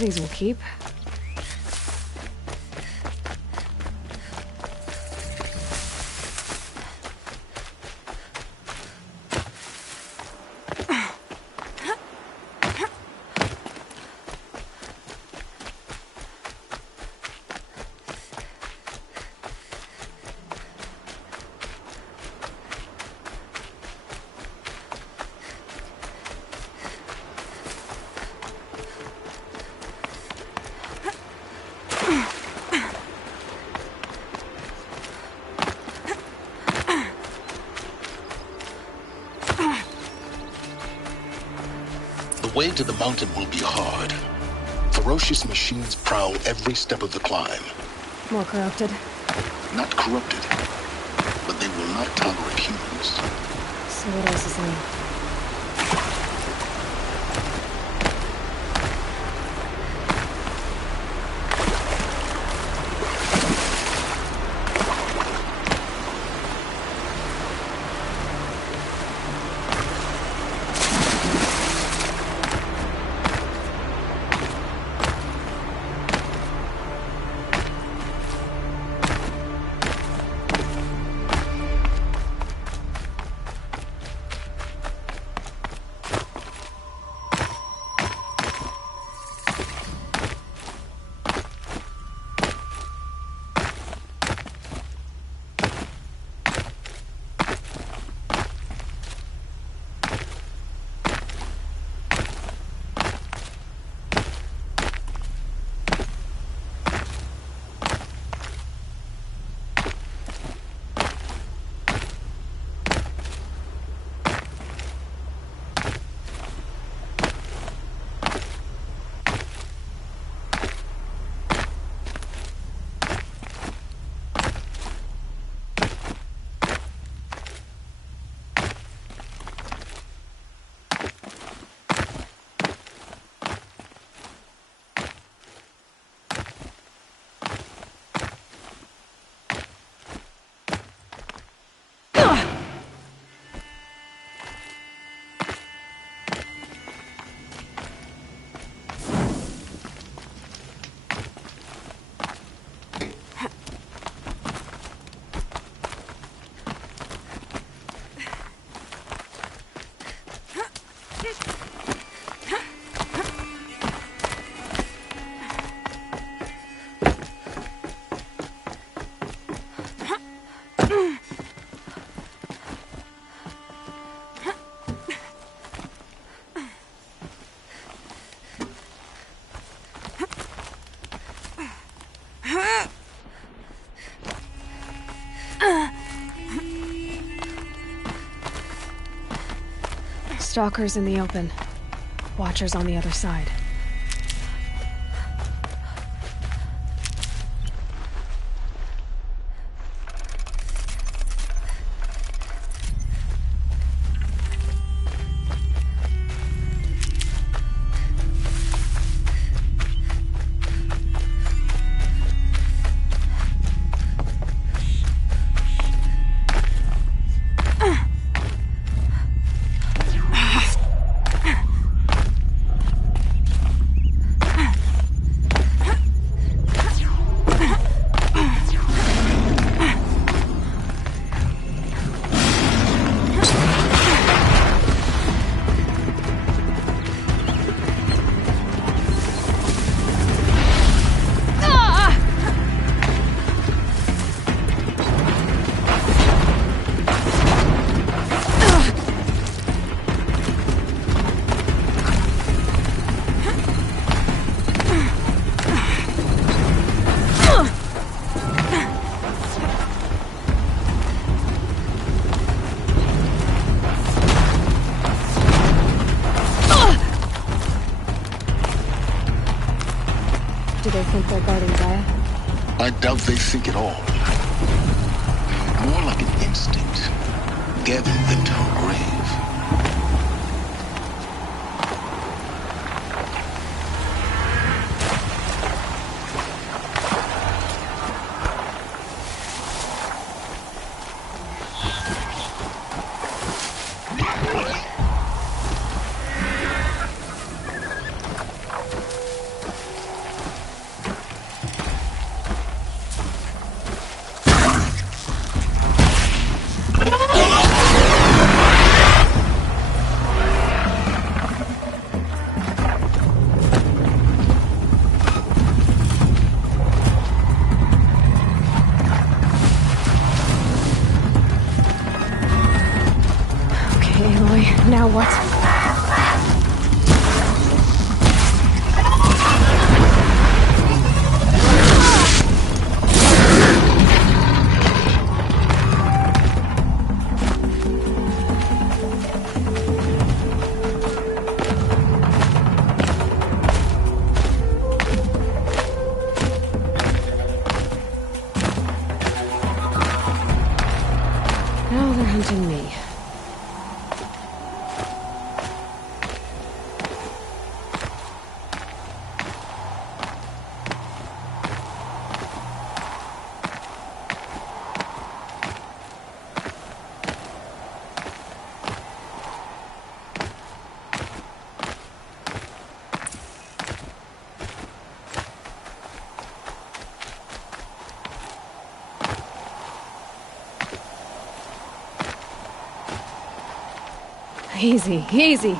These will keep. The way to the mountain will be hard. Ferocious machines prowl every step of the climb. More corrupted. Not corrupted, but they will not tolerate humans. So what else is new? Stalkers in the open. Watchers on the other side. Do they think they're guarding Gaia? I doubt they think at all. More like an instinct, gathering them to her grave. Now what? Now they're hunting me. Easy, easy.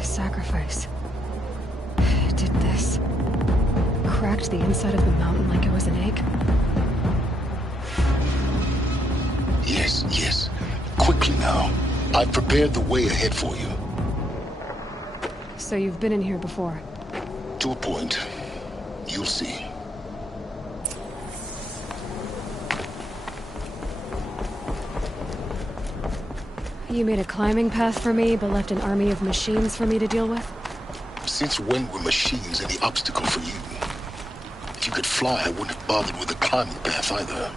Sacrifice. It did this. Cracked the inside of the mountain like it was an egg. Yes, yes. Quickly now. I've prepared the way ahead for you. So you've been in here before? To a point. You'll see. You made a climbing path for me, but left an army of machines for me to deal with? Since when were machines any obstacle for you? If you could fly, I wouldn't have bothered with a climbing path either.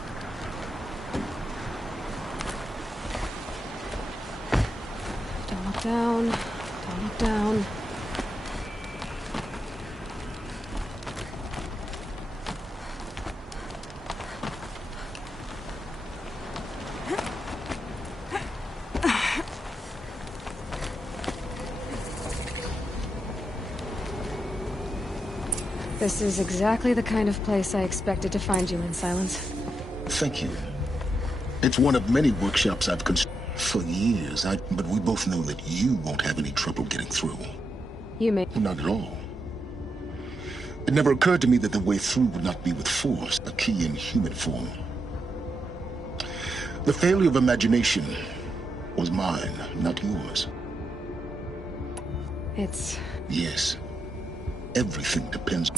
Don't look down. Don't look down. This is exactly the kind of place I expected to find you in, Silence. Thank you. It's one of many workshops I've constructed for years, but we both know that you won't have any trouble getting through. You may... Not at all. It never occurred to me that the way through would not be with force, a key in human form. The failure of imagination was mine, not yours. It's... Yes. Everything depends.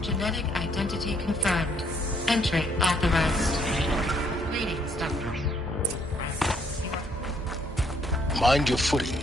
Genetic identity confirmed. Entry authorized. Greetings, Doctor. Mind your footing.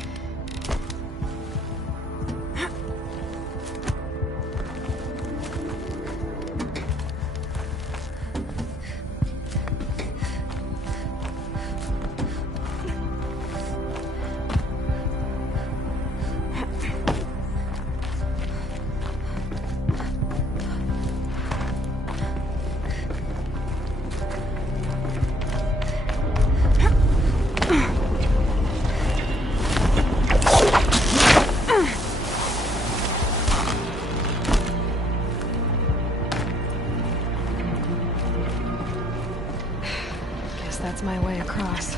That's my way across.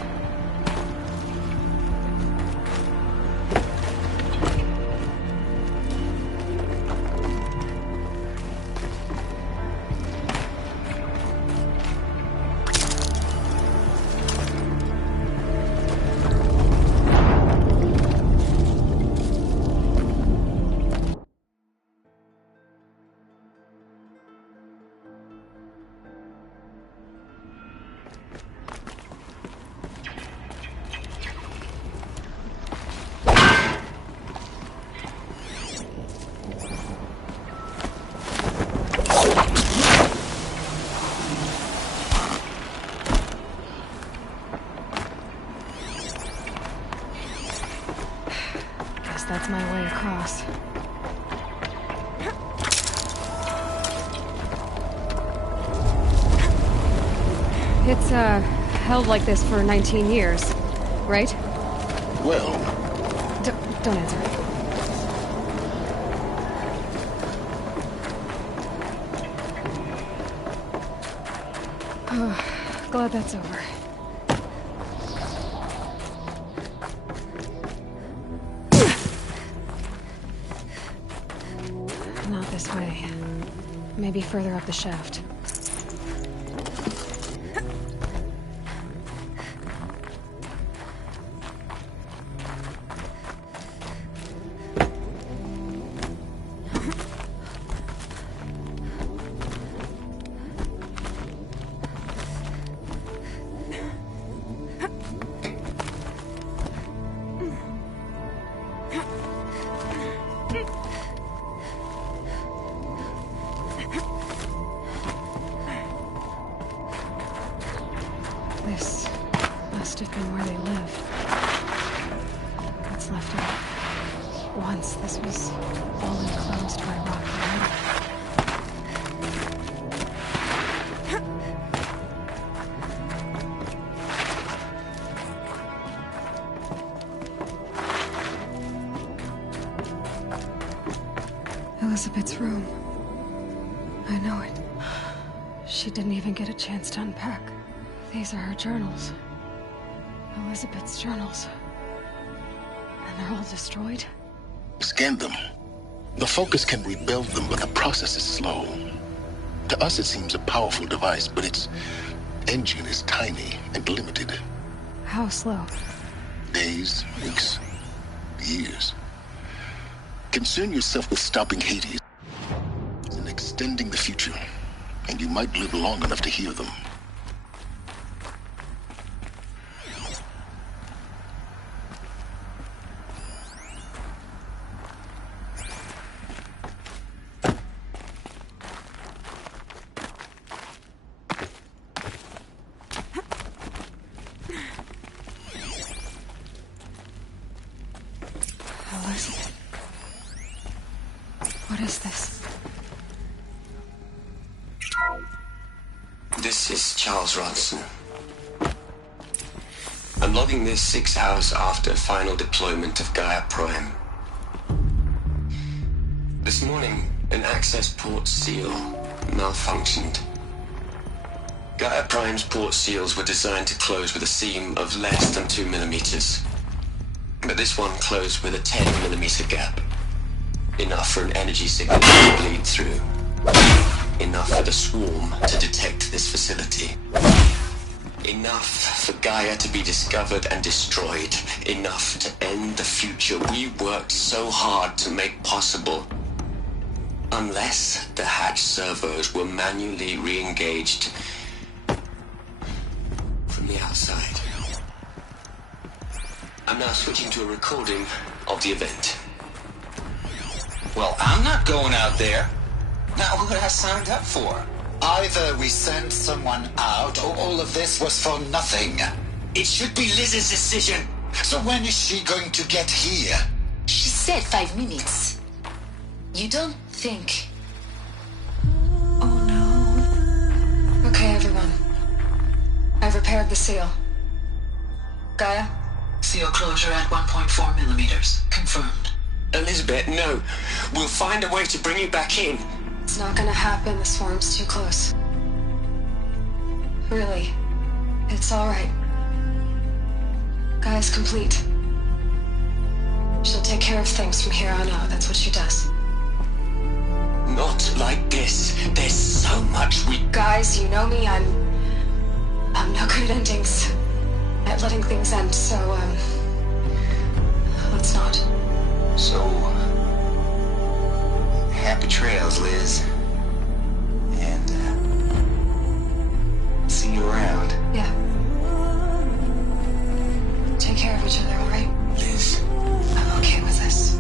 guess that's my way across. It's, held like this for 19 years, right? Well, Don't answer. Oh, glad that's over. Not this way. Maybe further up the shaft. This must have been where they lived. What's left of it? Once this was all enclosed by rock behind it. Elizabeth's room. I know it. She didn't even get a chance to unpack. These are her journals. Elizabeth's journals. And they're all destroyed? scan them. The Focus can rebuild them, but the process is slow. To us, it seems a powerful device, but its engine is tiny and limited. How slow? Days, weeks, years. Concern yourself with stopping Hades and extending the future, and you might live long enough to hear them. What is this? This is Charles Ronson. I'm logging this 6 hours after final deployment of Gaia Prime. This morning, an access port seal malfunctioned. Gaia Prime's port seals were designed to close with a seam of less than 2 millimeters. But this one closed with a 10 millimeter gap. Enough for an energy signal to bleed through. Enough for the swarm to detect this facility. Enough for Gaia to be discovered and destroyed. Enough to end the future we worked so hard to make possible. Unless the hatch servos were manually re-engaged from the outside. I'm now switching to a recording of the event. Well, I'm not going out there. Now, who has signed up for? Either we send someone out, or all of this was for nothing. It should be Liz's decision. So when is she going to get here? She said 5 minutes. You don't think... Oh no. Okay, everyone. I've repaired the seal. Gaia? Seal closure at 1.4 millimeters. Confirmed. Elizabeth, no. We'll find a way to bring you back in. It's not gonna happen. The swarm's too close. Really. It's alright. Gaia's complete. She'll take care of things from here on out. That's what she does. Not like this. There's so much we... Guys, you know me. I'm no good at endings. At letting things end, so, let's not. So, happy trails, Liz. And, see you around. Yeah. Take care of each other, alright? Liz. I'm okay with this. I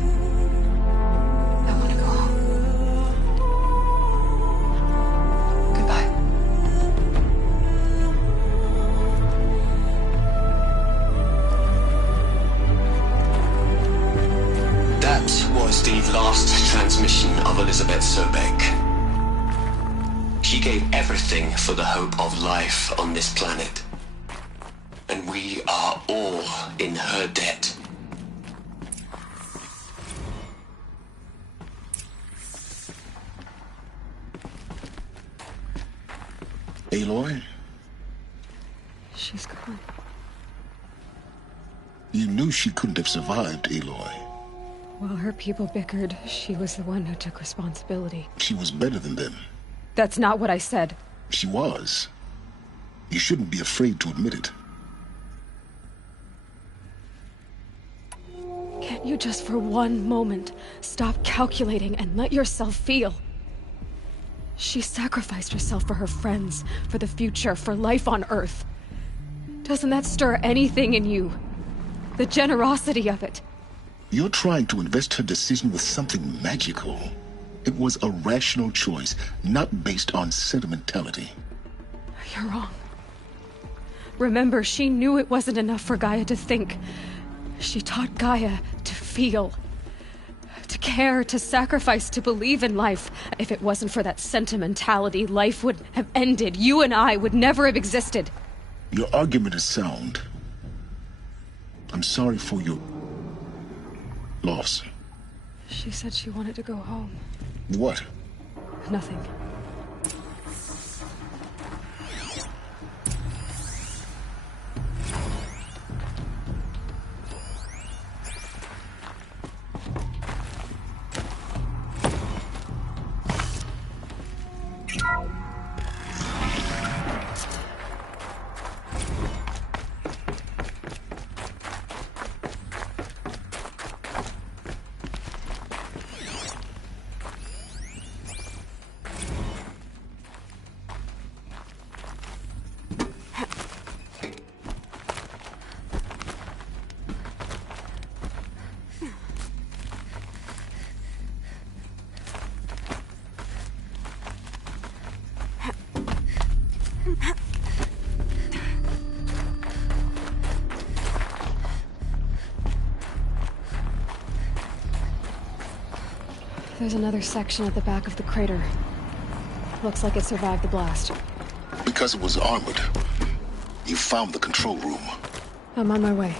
want to go home. Goodbye. everything for the hope of life on this planet. And we are all in her debt. Aloy? She's gone. You knew she couldn't have survived, Aloy. While her people bickered, she was the one who took responsibility. She was better than them. That's not what I said. She was. You shouldn't be afraid to admit it. Can't you just for one moment stop calculating and let yourself feel? She sacrificed herself for her friends, for the future, for life on Earth. Doesn't that stir anything in you? The generosity of it. You're trying to invest her decision with something magical. It was a rational choice, not based on sentimentality. You're wrong. Remember, she knew it wasn't enough for Gaia to think. She taught Gaia to feel. To care, to sacrifice, to believe in life. If it wasn't for that sentimentality, life would have ended. You and I would never have existed. Your argument is sound. I'm sorry for your loss. She said she wanted to go home. What? Nothing. There's another section at the back of the crater. Looks like it survived the blast. Because it was armored. You found the control room. I'm on my way.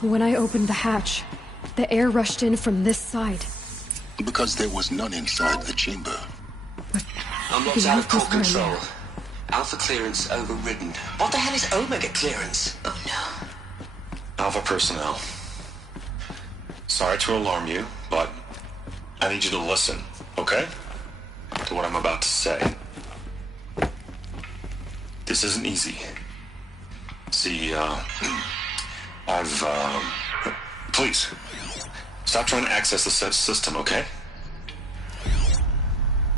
When I opened the hatch, the air rushed in from this side. Because there was none inside the chamber. Unlocked The out of Alpha's core were control. there. Alpha clearance overridden. What the hell is Omega clearance? Oh no. Alpha personnel. Sorry to alarm you, but I need you to listen, okay? To what I'm about to say. This isn't easy. See, please, stop trying to access the system, okay?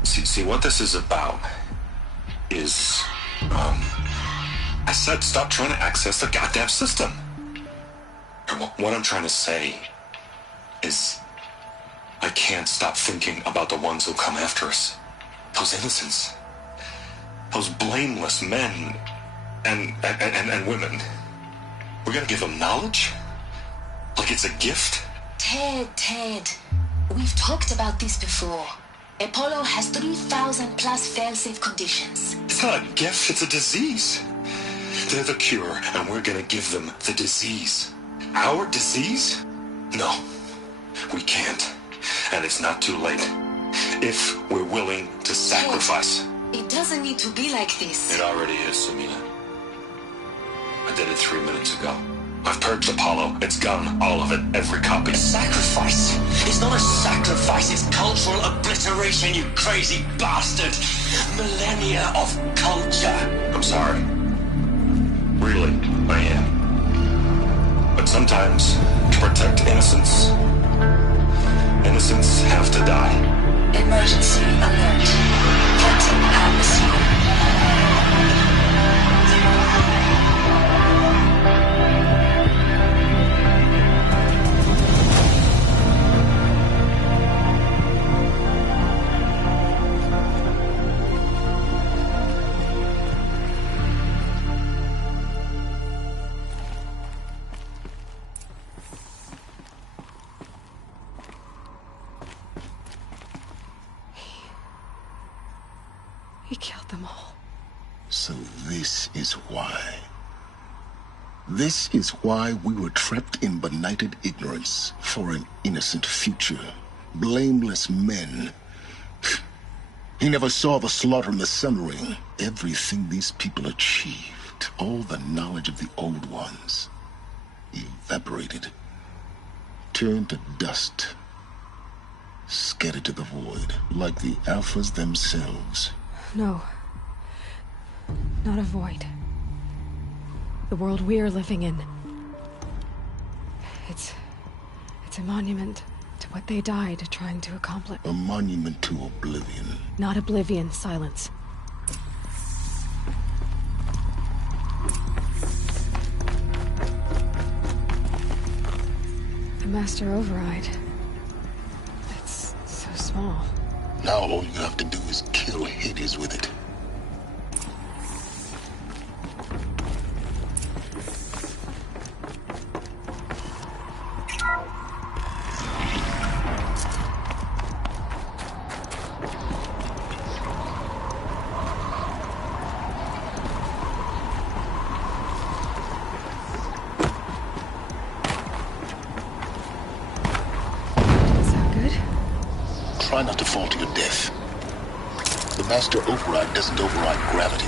See, what this is about is, I said stop trying to access the goddamn system. What I'm trying to say is, I can't stop thinking about the ones who come after us. Those innocents. Those blameless men and women. We're gonna give them knowledge? Like it's a gift? Ted, we've talked about this before. Apollo has 3,000 plus fail-safe conditions. It's not a gift, it's a disease. They're the cure, and we're gonna give them the disease. Our disease? No. We can't. And it's not too late. If we're willing to sacrifice. It doesn't need to be like this. It already is, Samina. I did it 3 minutes ago. I've purged Apollo. It's gone. All of it. Every copy. Sacrifice? It's not a sacrifice, it's cultural obliteration, you crazy bastard! Millennia of culture! I'm sorry. Really, I am. But sometimes, to protect innocence, innocents have to die. Emergency alert. Captain atmosphere. He killed them all. So this is why. This is why we were trapped in benighted ignorance for an innocent future. Blameless men. He never saw the slaughter in the Sun Ring. Everything these people achieved, all the knowledge of the old ones, evaporated, turned to dust, scattered to the void, like the Alphas themselves. No. Not a void. The world we are living in. It's a monument to what they died trying to accomplish. A monument to oblivion. Not oblivion, silence. The Master Override. It's so small. Now all you have to do is kill Hades with it. Try not to fall to your death. The Master Override doesn't override gravity.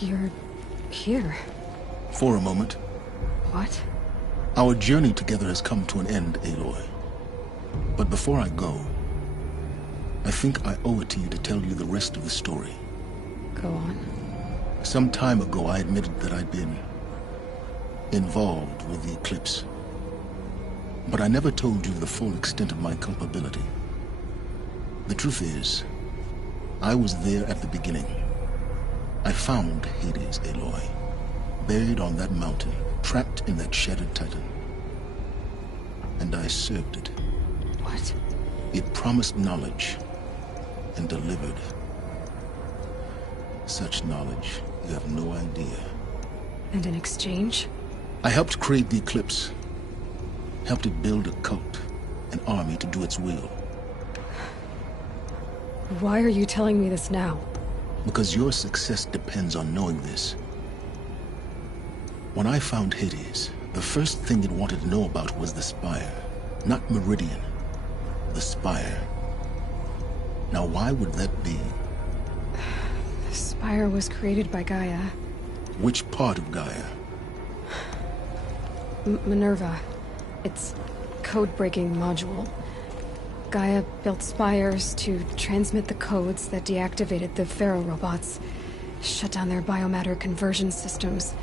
You're here. For a moment. What? Our journey together has come to an end, Aloy. But before I go, I think I owe it to you to tell you the rest of the story. Go on. Some time ago, I admitted that I'd been involved with the Eclipse. But I never told you the full extent of my culpability. The truth is, I was there at the beginning. I found Hades, Aloy, buried on that mountain, trapped in that shattered titan. And I served it. What? It promised knowledge and delivered. Such knowledge, you have no idea. And in exchange? I helped create the Eclipse. Helped it build a cult, an army to do its will. Why are you telling me this now? Because your success depends on knowing this. When I found Hades, the first thing it wanted to know about was the Spire. Not Meridian. The Spire. Now why would that be? The Spire was created by Gaia. Which part of Gaia? Minerva. Its code-breaking module. Gaia built spires to transmit the codes that deactivated the Pharaoh robots, shut down their biomatter conversion systems.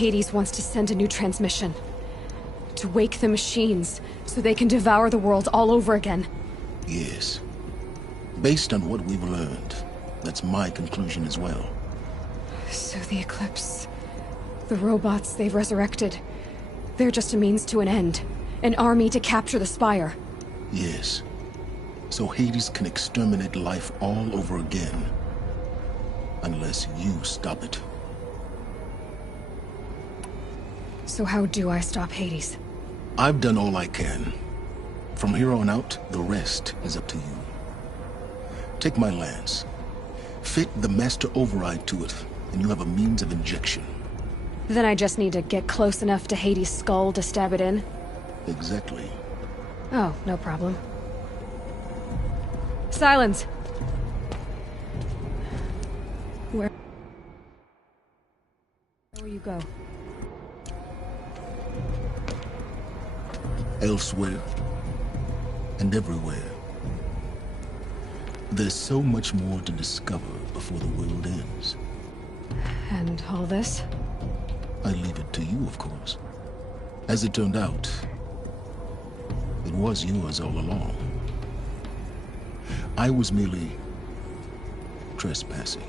Hades wants to send a new transmission. To wake the machines, so they can devour the world all over again. Yes. Based on what we've learned, that's my conclusion as well. So the Eclipse... the robots they've resurrected... they're just a means to an end. An army to capture the Spire. Yes. So Hades can exterminate life all over again. Unless you stop it. So how do I stop Hades? I've done all I can. From here on out, the rest is up to you. Take my lance. Fit the Master Override to it, and you have a means of injection. Then I just need to get close enough to Hades' skull to stab it in? Exactly. Oh, no problem. Silence! Where you go? Elsewhere. And everywhere. There's so much more to discover before the world ends. And all this? I leave it to you, of course. As it turned out, it was yours all along. I was merely trespassing.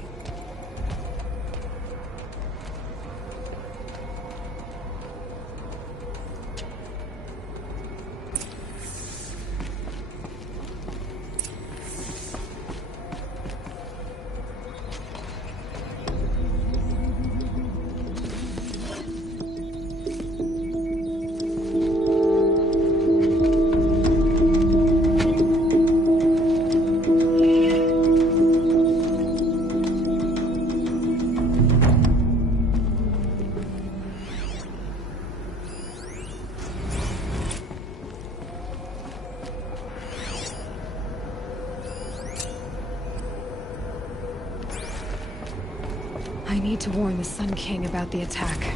I need to warn the Sun King about the attack.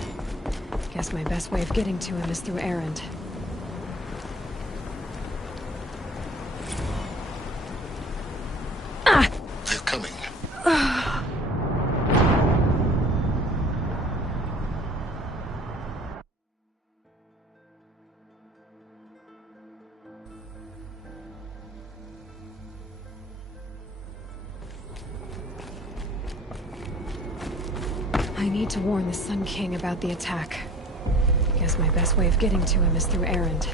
Guess my best way of getting to him is through Erend. They're coming. I need to warn the Sun King about the attack. Guess my best way of getting to him is through Erend.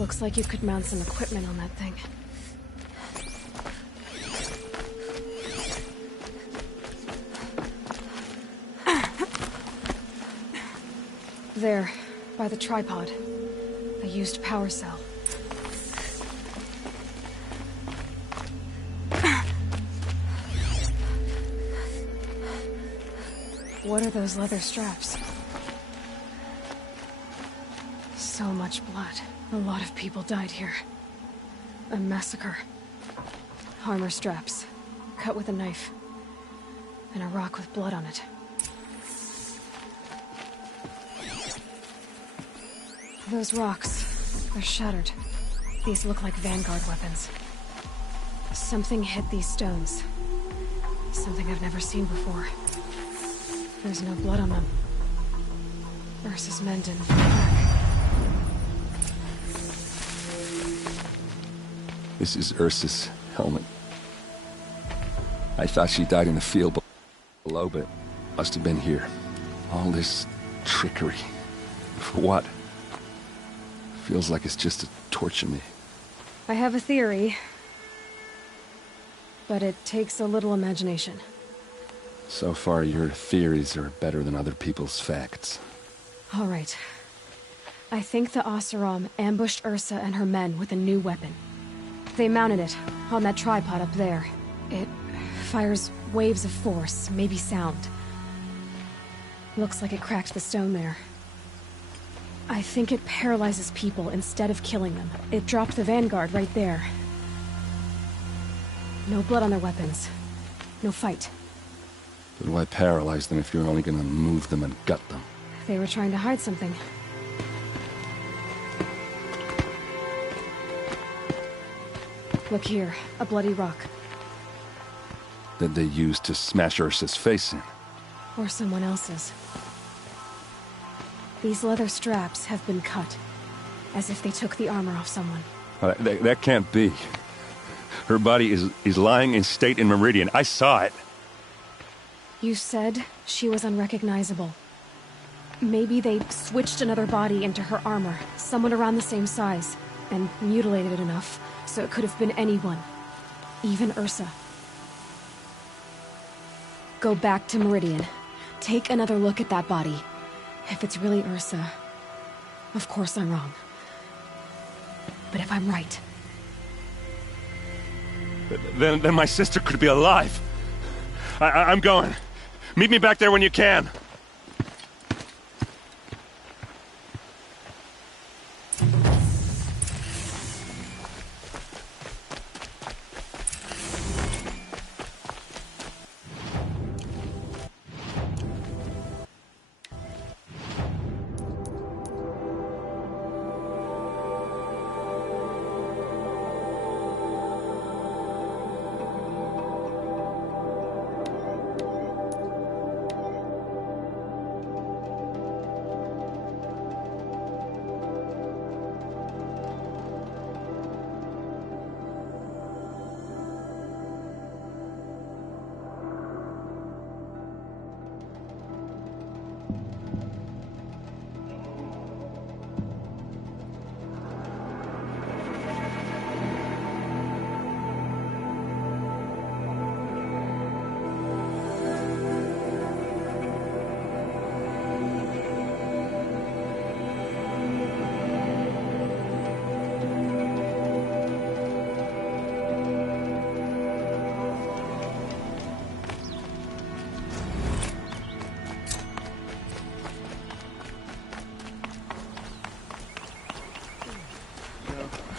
Looks like you could mount some equipment on that thing. There, by the tripod. A used power cell. What are those leather straps? So much blood. A lot of people died here. A massacre. Armor straps, cut with a knife. And a rock with blood on it. Those rocks, they're shattered. These look like Vanguard weapons. Something hit these stones. Something I've never seen before. There's no blood on them. Ursa's men didn't fight back. This is Ursa's helmet. I thought she died in the field below, but must have been here. All this trickery. For what? Feels like it's just to torture me. I have a theory. But it takes a little imagination. So far, your theories are better than other people's facts. All right. I think the Oseram ambushed Ursa and her men with a new weapon. They mounted it on that tripod up there. It fires waves of force, maybe sound. Looks like it cracked the stone there. I think it paralyzes people instead of killing them. It dropped the Vanguard right there. No blood on their weapons. No fight. But why paralyze them if you're only gonna move them and gut them? They were trying to hide something. Look here, a bloody rock. That they used to smash Ursa's face in. Or someone else's. These leather straps have been cut, as if they took the armor off someone. That can't be. Her body is lying in state in Meridian. I saw it. You said she was unrecognizable. Maybe they switched another body into her armor, someone around the same size, and mutilated it enough, so it could have been anyone. Even Ursa. Go back to Meridian. Take another look at that body. If it's really Ursa, of course I'm wrong. But if I'm right... Then my sister could be alive. I'm going. Meet me back there when you can.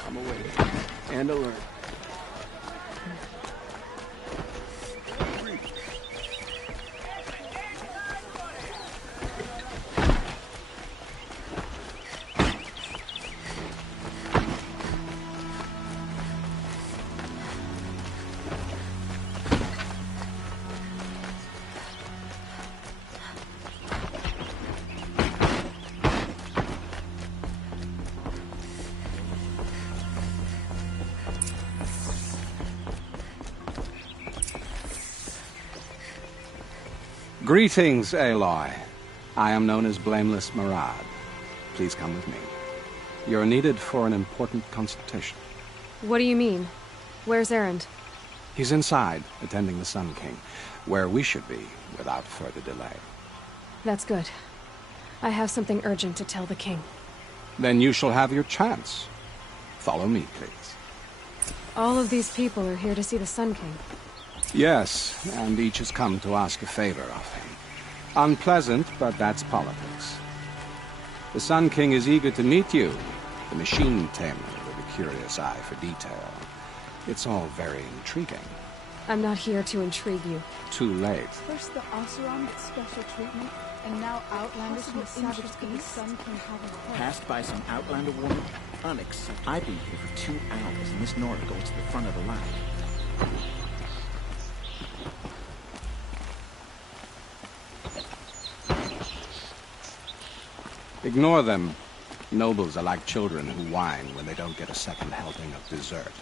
I'm awake and alert. Greetings, Aloy. I am known as Blameless Marad. Please come with me. You're needed for an important consultation. What do you mean? Where's Erend? He's inside, attending the Sun King, where we should be without further delay. That's good. I have something urgent to tell the king. Then you shall have your chance. Follow me, please. All of these people are here to see the Sun King. Yes, and each has come to ask a favor of him. Unpleasant, but that's politics. The Sun King is eager to meet you, the machine tamer with a curious eye for detail. It's all very intriguing. I'm not here to intrigue you. Too late. First the Oseram gets special treatment, and now Outlanders from the Savage Beast. Sun King having Passed by some Outlander woman? Unacceptable. I've been here for 2 hours, and Miss Nora goes to the front of the line. Ignore them. Nobles are like children who whine when they don't get a second helping of dessert.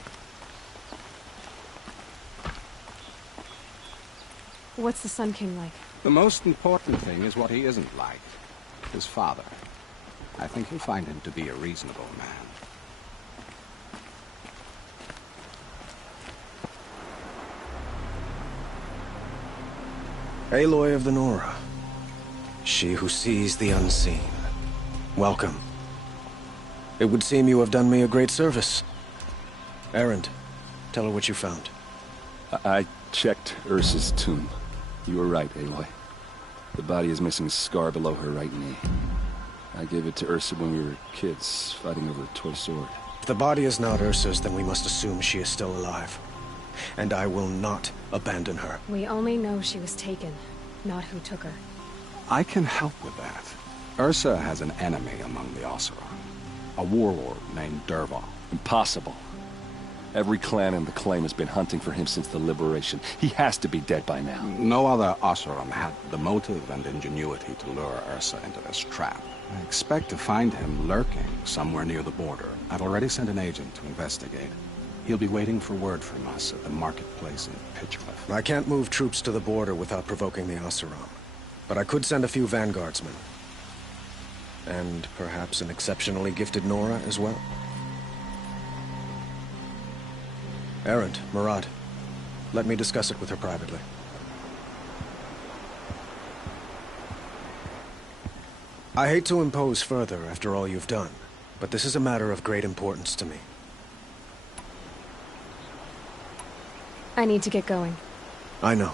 What's the Sun King like? The most important thing is what he isn't like. His father. I think you'll find him to be a reasonable man. Aloy of the Nora. She who sees the unseen. Welcome. It would seem you have done me a great service. Erend, tell her what you found. I checked Ursa's tomb. You were right, Aloy. The body is missing a scar below her right knee. I gave it to Ursa when we were kids, fighting over a toy sword. If the body is not Ursa's, then we must assume she is still alive. And I will not abandon her. We only know she was taken, not who took her. I can help with that. Ursa has an enemy among the Oseram. A warlord named Dervahl. Impossible. Every clan in the claim has been hunting for him since the liberation. He has to be dead by now. No other Oseram had the motive and ingenuity to lure Ursa into this trap. I expect to find him lurking somewhere near the border. I've already sent an agent to investigate. He'll be waiting for word from us at the marketplace in Pitchcliff. I can't move troops to the border without provoking the Oseram. But I could send a few vanguardsmen. And perhaps an exceptionally gifted Nora as well. Erend, Murad, let me discuss it with her privately. I hate to impose further after all you've done, but this is a matter of great importance to me. I need to get going. I know.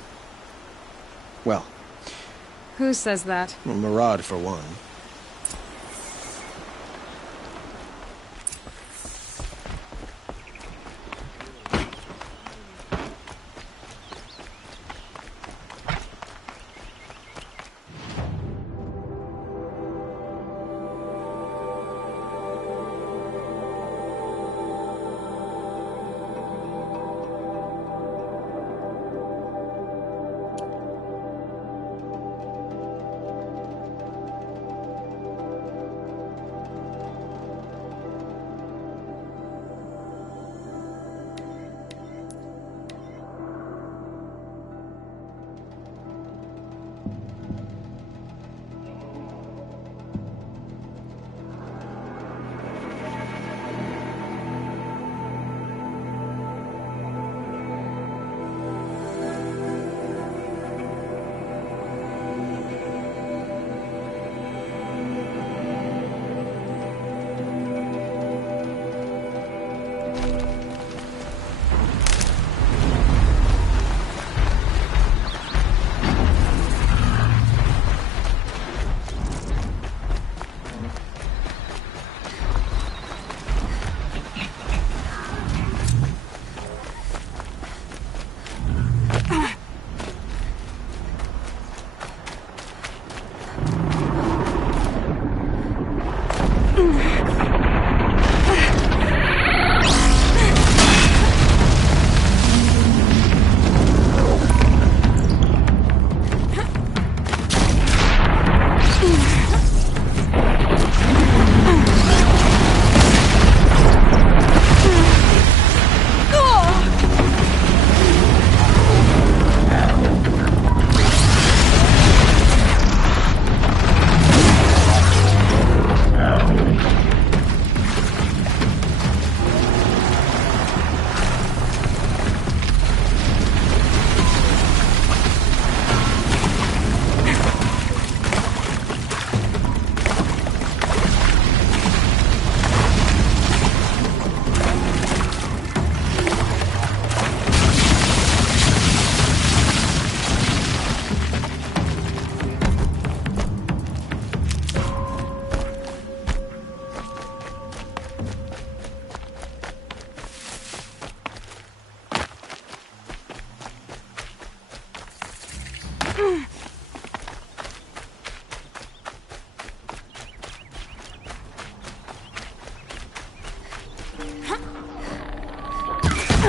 Well... Who says that? Well, Murad, for one.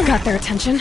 Got their attention.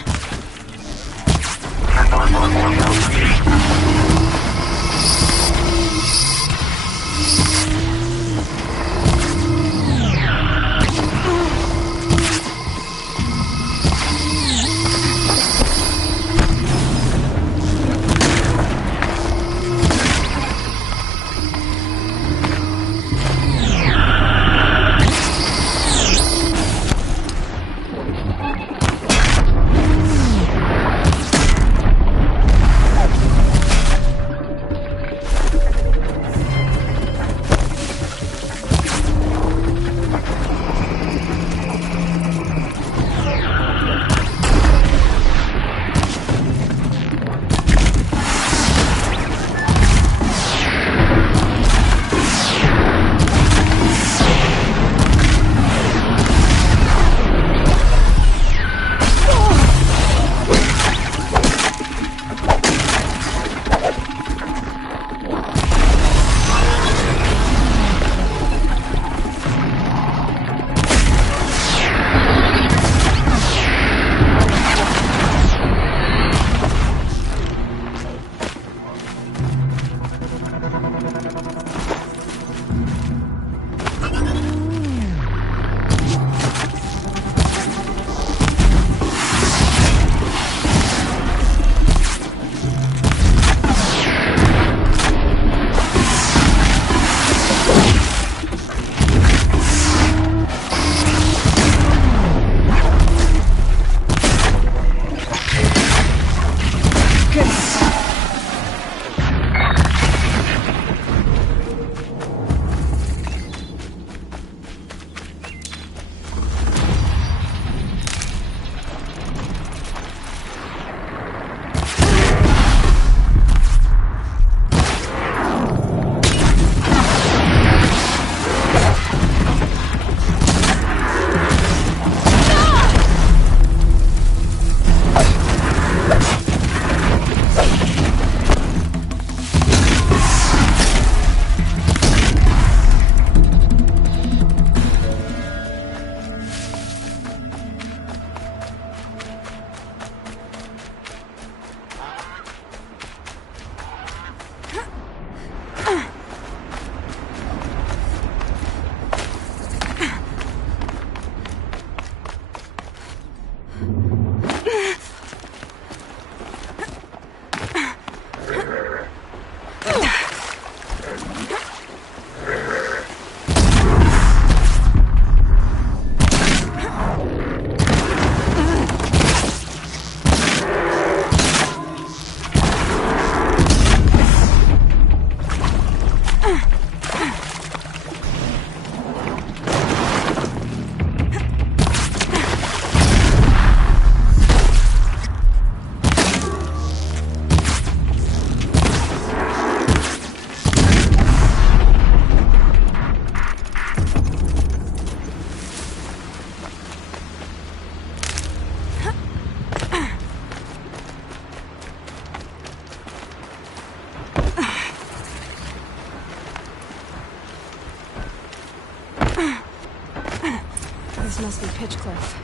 This must be Pitchcliff.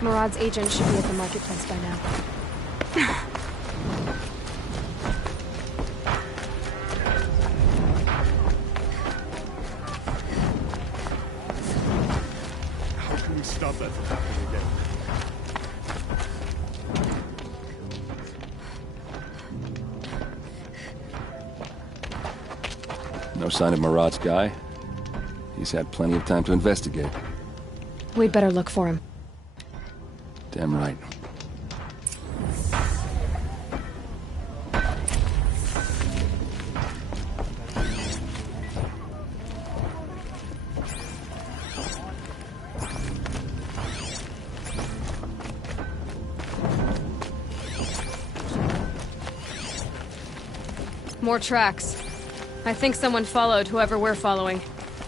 Murad's agent should be at the marketplace by now. How can we stop that from happening again? No sign of Murad's guy. He's had plenty of time to investigate. We'd better look for him. Damn right. More tracks. I think someone followed whoever we're following.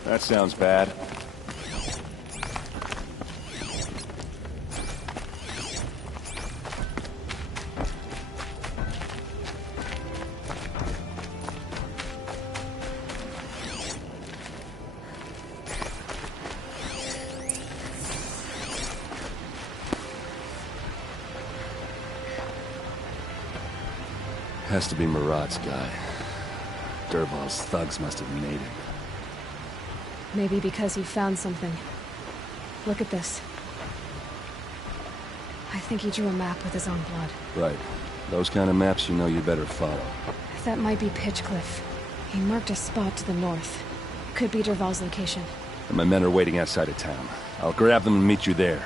That sounds bad. Has to be Marat's guy. Dervahl's thugs must have made him. Maybe because he found something. Look at this. I think he drew a map with his own blood. Right. Those kind of maps you know you better follow. That might be Pitchcliff. He marked a spot to the north. Could be Dervahl's location. And my men are waiting outside of town. I'll grab them and meet you there.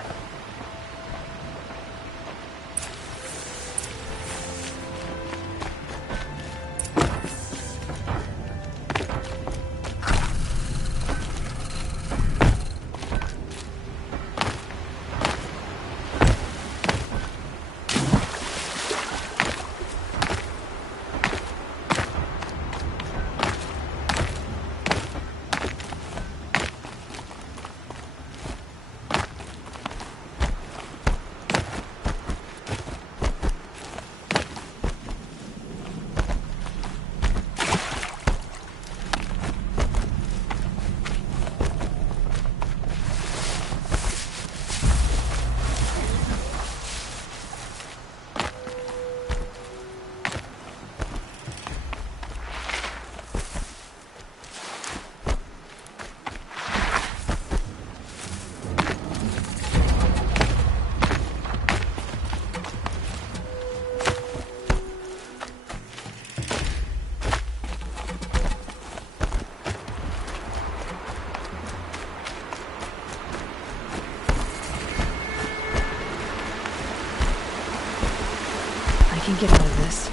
I can get out of this.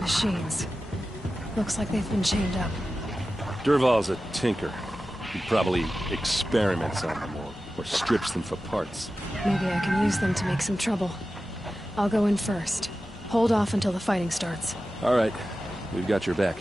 Machines. Looks like they've been chained up. Dervahl's a tinker. He probably experiments on them or strips them for parts. Maybe I can use them to make some trouble. I'll go in first. Hold off until the fighting starts. All right. We've got your back.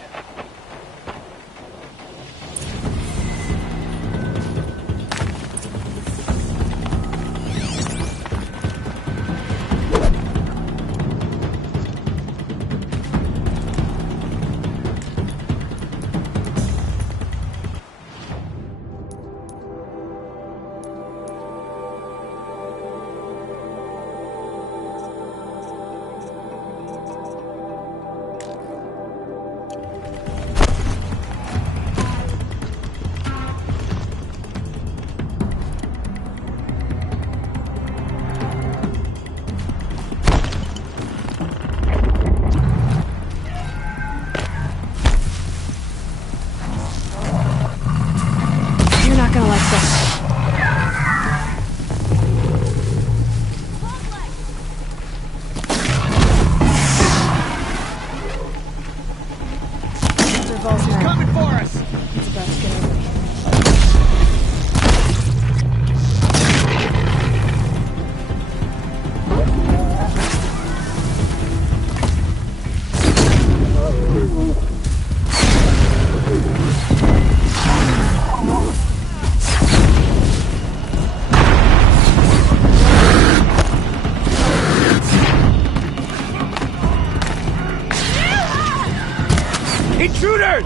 Intruders!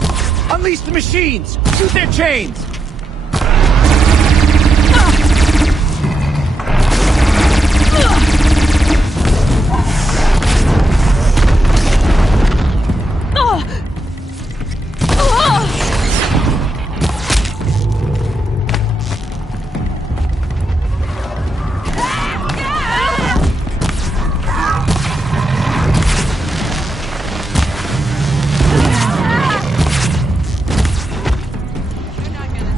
Unleash the machines! Shoot their chains! You're not gonna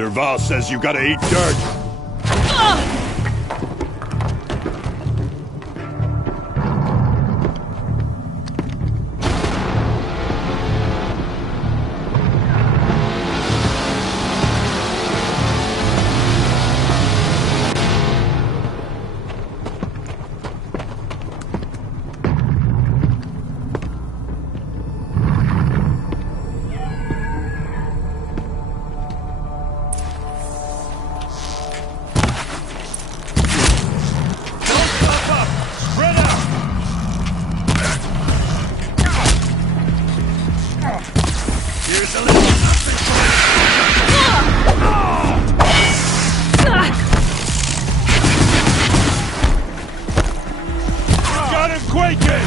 Derval says you gotta eat dirt. Got him quaking!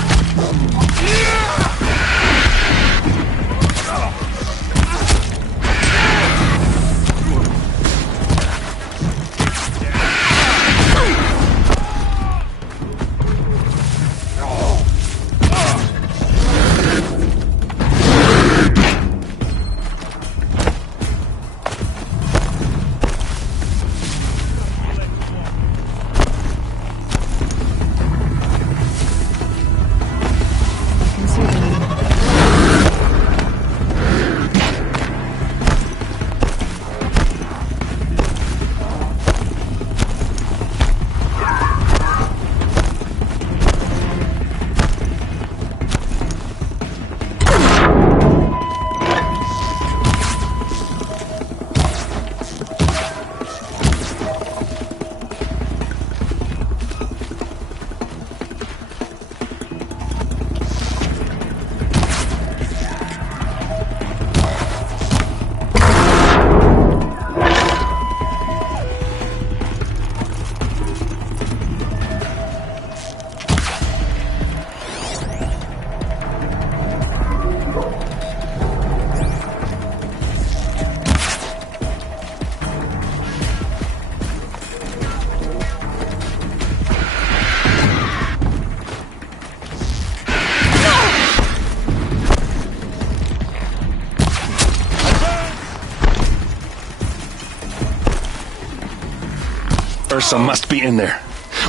Ursa must be in there.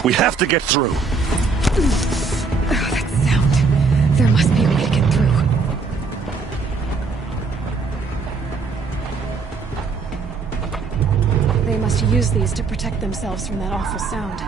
We have to get through. That sound. There must be a way to get through. They must use these to protect themselves from that awful sound.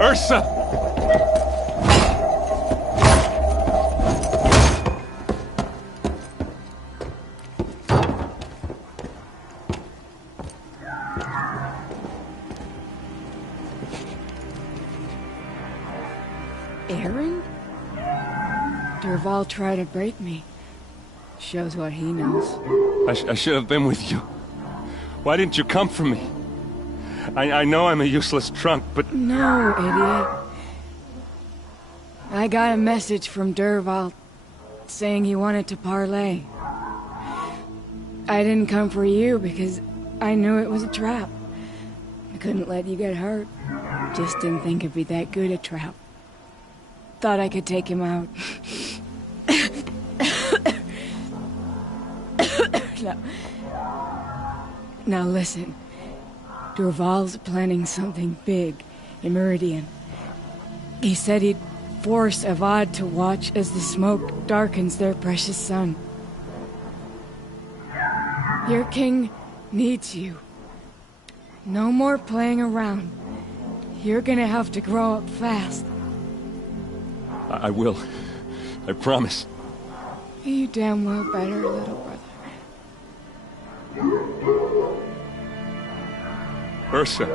Ursa! Aaron? Derval tried to break me. Shows what he knows. I should have been with you. Why didn't you come for me? I know I'm a useless trunk, but... No, idiot. I got a message from Derval saying he wanted to parlay. I didn't come for you because I knew it was a trap. I couldn't let you get hurt. Just didn't think it'd be that good a trap. Thought I could take him out. Now listen. Derval's planning something big in Meridian. He said he'd force Avad to watch as the smoke darkens their precious sun. Your king needs you. No more playing around. You're gonna have to grow up fast. I will. I promise. You damn well better, little brother. Ursa.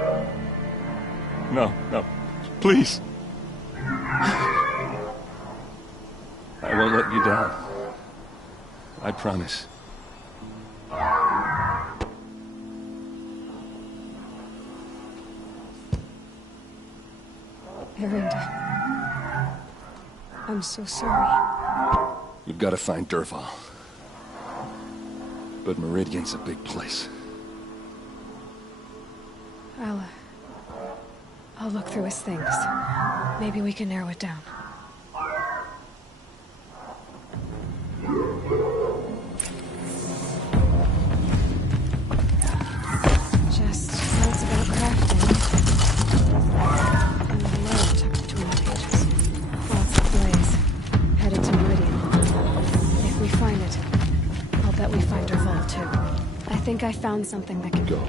No, no. Please. I won't let you down. I promise. Erend. I'm so sorry. We've got to find Dervahl. But Meridian's a big place. I'll look through his things. Maybe we can narrow it down. Just notes about crafting. And a note tucked between the pages. Lots of blaze. Headed to Meridian. If we find it, I'll bet we find Dervahl too. I think I found something that can go.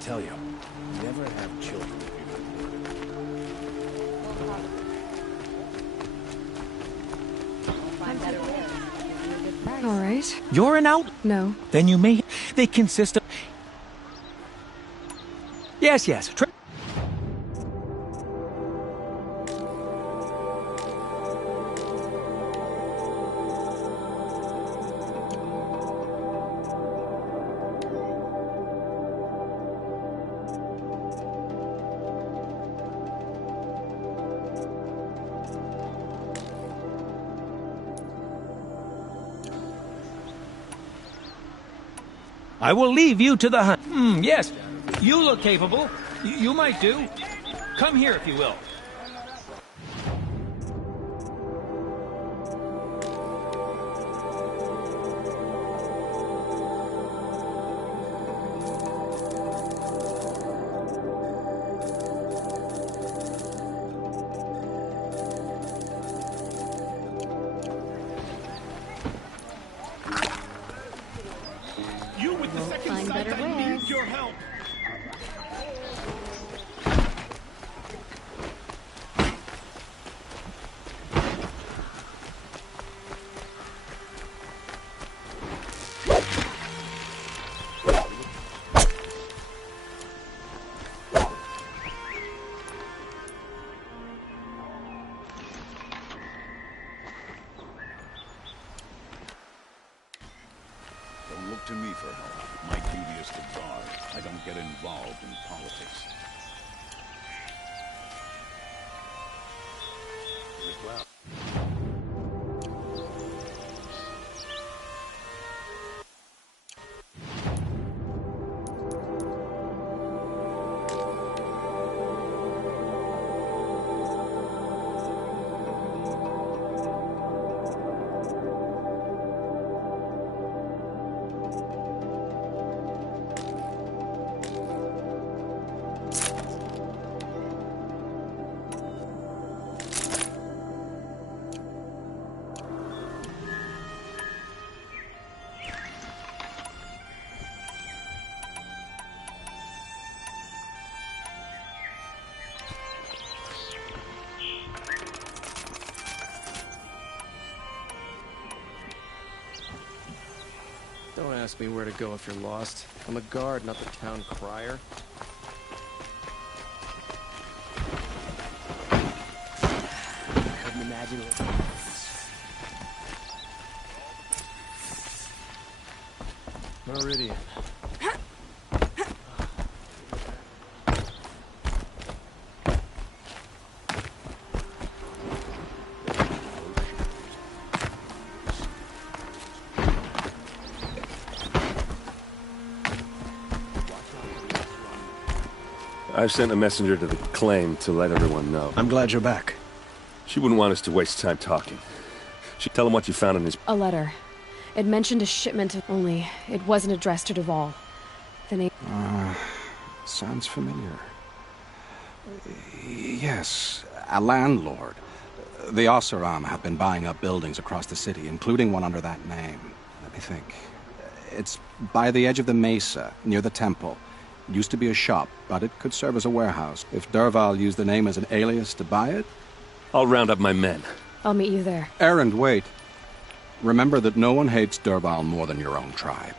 Tell you, never have children All right. You're an out? No. Then you may... They consist of... Yes, yes. I will leave you to the hunt. Yes. You look capable. You might do. Come here, if you will. Don't look to me for help. My duty is to guard. I don't get involved in politics. Well. Don't ask me where to go if you're lost. I'm a guard, not the town crier. I couldn't imagine it. Meridian. I've sent a messenger to the claim to let everyone know. I'm glad you're back. She wouldn't want us to waste time talking. She'd tell him what you found in his... A letter. It mentioned a shipment, only it wasn't addressed to Dervahl. The name... Sounds familiar. Yes, a landlord. The Oseram have been buying up buildings across the city, including one under that name. Let me think. It's by the edge of the mesa, near the temple. It used to be a shop, but it could serve as a warehouse. If Dervahl used the name as an alias to buy it... I'll round up my men. I'll meet you there. Erend, wait. Remember that no one hates Dervahl more than your own tribe.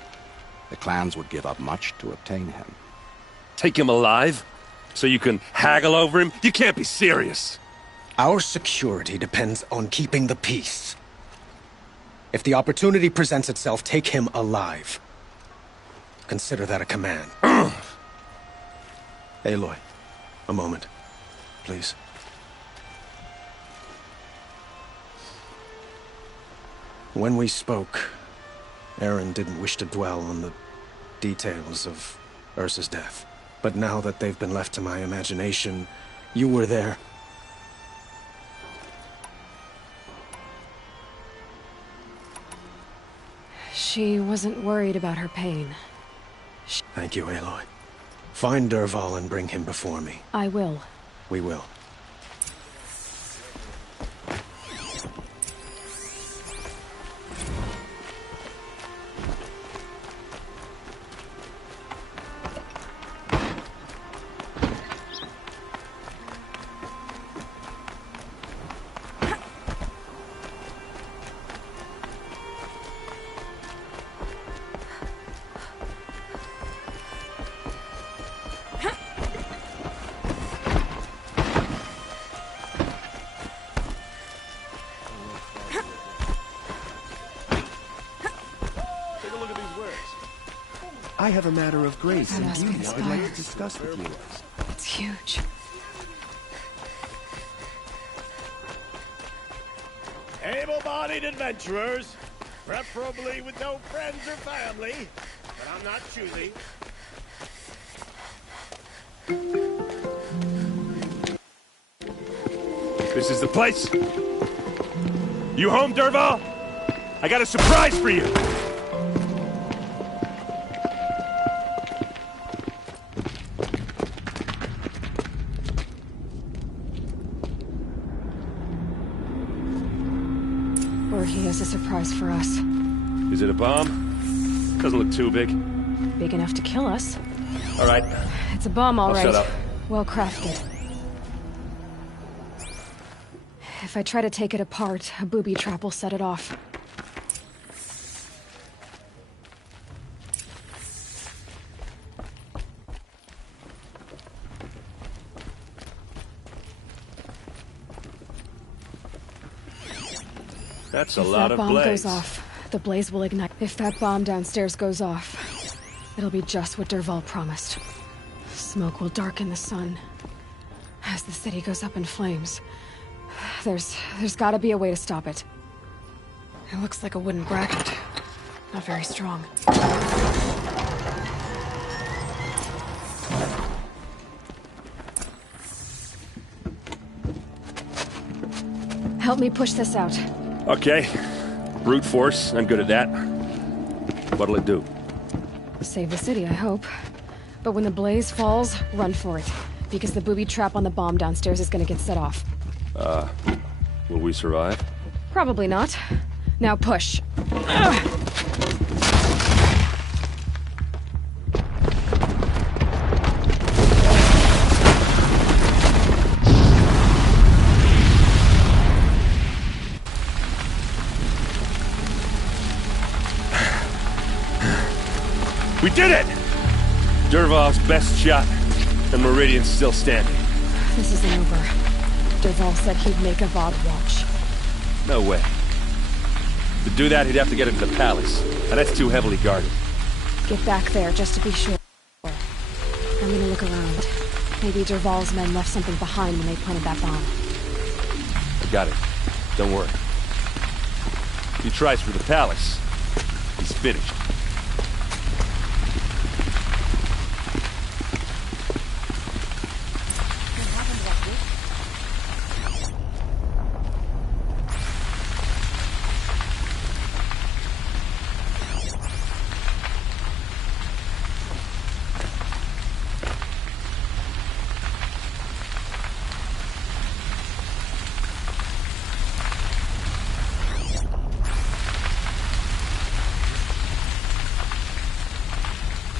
The clans would give up much to obtain him. Take him alive? So you can haggle over him? You can't be serious. Our security depends on keeping the peace. If the opportunity presents itself, take him alive. Consider that a command. Aloy, a moment, please. When we spoke, Erend didn't wish to dwell on the details of Ursa's death. But now that they've been left to my imagination, you were there. She wasn't worried about her pain. Thank you, Aloy. Find Dervahl and bring him before me. I will. We will. I have a matter of grace That and must be beauty the I would like spire. to discuss with you. It's huge. Able-bodied adventurers, preferably with no friends or family, but I'm not choosy. This is the place. You home, Dervahl? I got a surprise for you. Or he has a surprise for us. Is it a bomb? Doesn't look too big. Big enough to kill us. All right. It's a bomb, all I'll right. shut up. Well crafted. If I try to take it apart, a booby trap will set it off. That's a If lot that of bomb blaze. goes off, the blaze will ignite. If that bomb downstairs goes off, it'll be just what Dervahl promised. Smoke will darken the sun. As the city goes up in flames, there's gotta be a way to stop it. It looks like a wooden bracket. Not very strong. Help me push this out. Okay. Brute force. I'm good at that. What'll it do? Save the city, I hope. But when the blaze falls, run for it. Because the booby trap on the bomb downstairs is gonna get set off. Will we survive? Probably not. Now push. We did it! Dervahl's best shot, and Meridian's still standing. This isn't over. Dervahl said he'd make Avad watch. No way. To do that, he'd have to get into the palace, and that's too heavily guarded. Get back there, just to be sure. I'm gonna look around. Maybe Dervahl's men left something behind when they planted that bomb. I got it. Don't worry. If he tries for the palace, he's finished.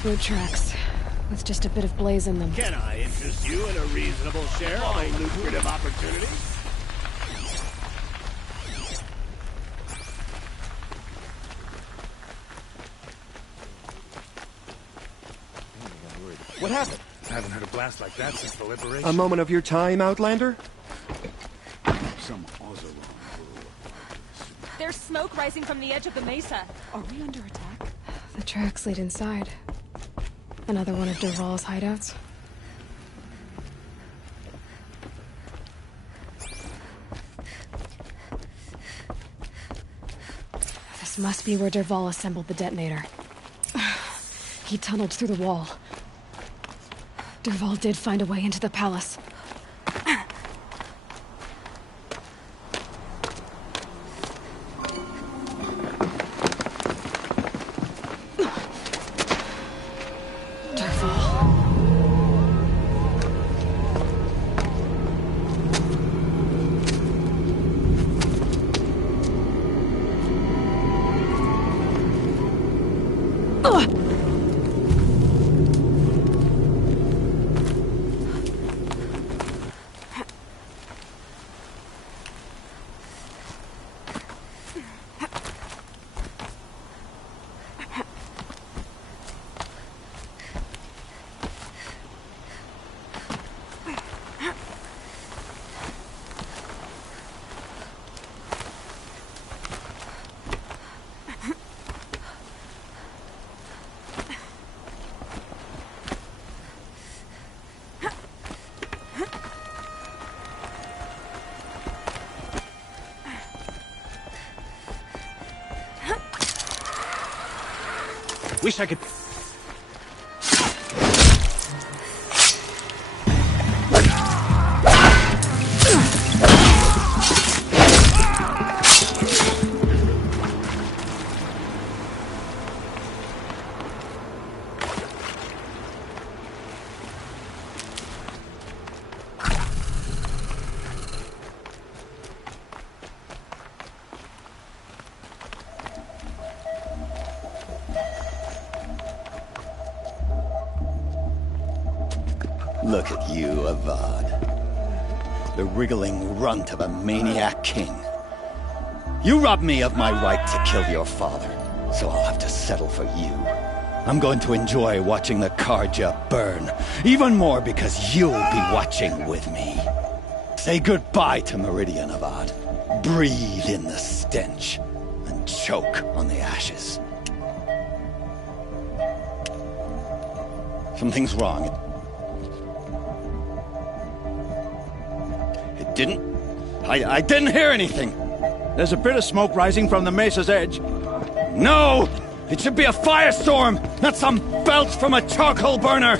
Road tracks, with just a bit of blaze in them. Can I interest you in a reasonable share of a lucrative opportunity? What happened? I haven't heard a blast like that since the liberation. A moment of your time, Outlander? Some Oseram. There's smoke rising from the edge of the mesa. Are we under attack? The tracks lead inside. Another one of Dervahl's hideouts. This must be where Dervahl assembled the detonator. He tunneled through the wall. Dervahl did find a way into the palace. Wish I could... Look at you, Avad. The wriggling runt of a maniac king. You robbed me of my right to kill your father, so I'll have to settle for you. I'm going to enjoy watching the Carja burn, even more because you'll be watching with me. Say goodbye to Meridian, Avad. Breathe in the stench, and choke on the ashes. Something's wrong. I didn't hear anything. There's a bit of smoke rising from the mesa's edge. No! It should be a firestorm, not some belch from a charcoal burner!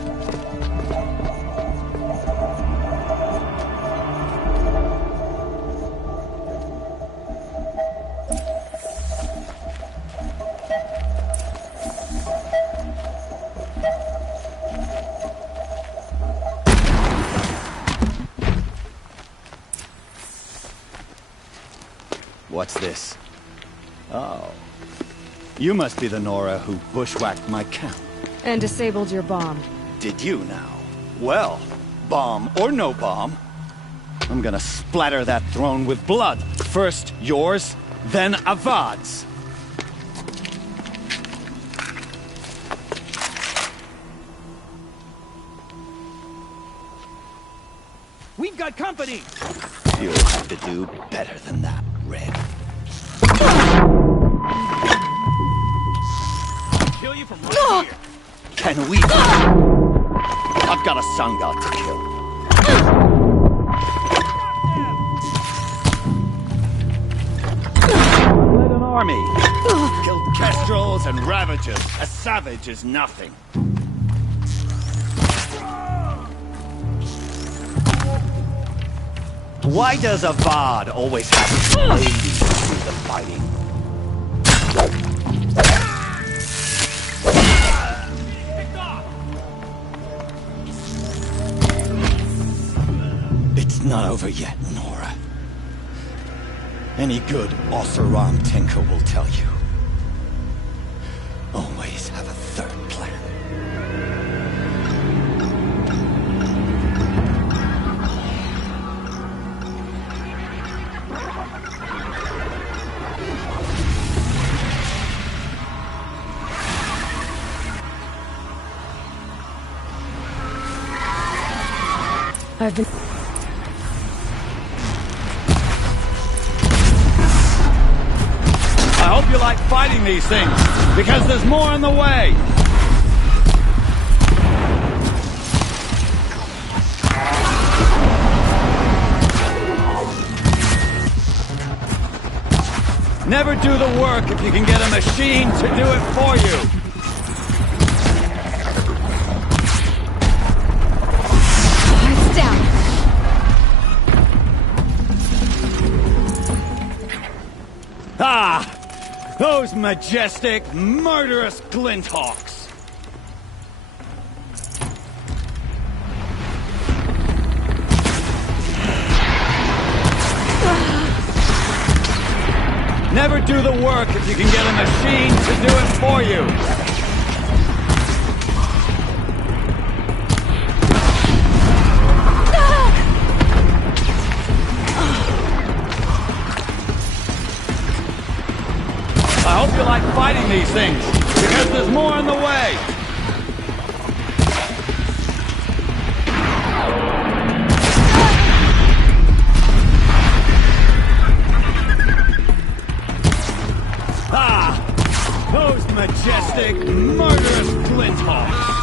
What's this? Oh. You must be the Nora who bushwhacked my camp. And disabled your bomb. Did you now? Well, bomb or no bomb, I'm gonna splatter that throne with blood. First yours, then Avad's. We've got company! You'll have to do better than that, Red. Kill you from right here. Can we? I've got a sun god to kill. Led an army. Killed kestrels and ravagers. A savage is nothing. Why does Avad always have ladies to do the fighting? It's not over yet, Nora. Any good Oseram tinker will tell you. Always have a third plan. I've been... I hope you like fighting these things, because there's more on the way! Never do the work if you can get a machine to do it for you! Ah! Those majestic, murderous Glinthawks! Never do the work if you can get a machine to do it for you! I hope you like fighting these things, because there's more on the way! Ah! Those majestic, murderous Glinthawks!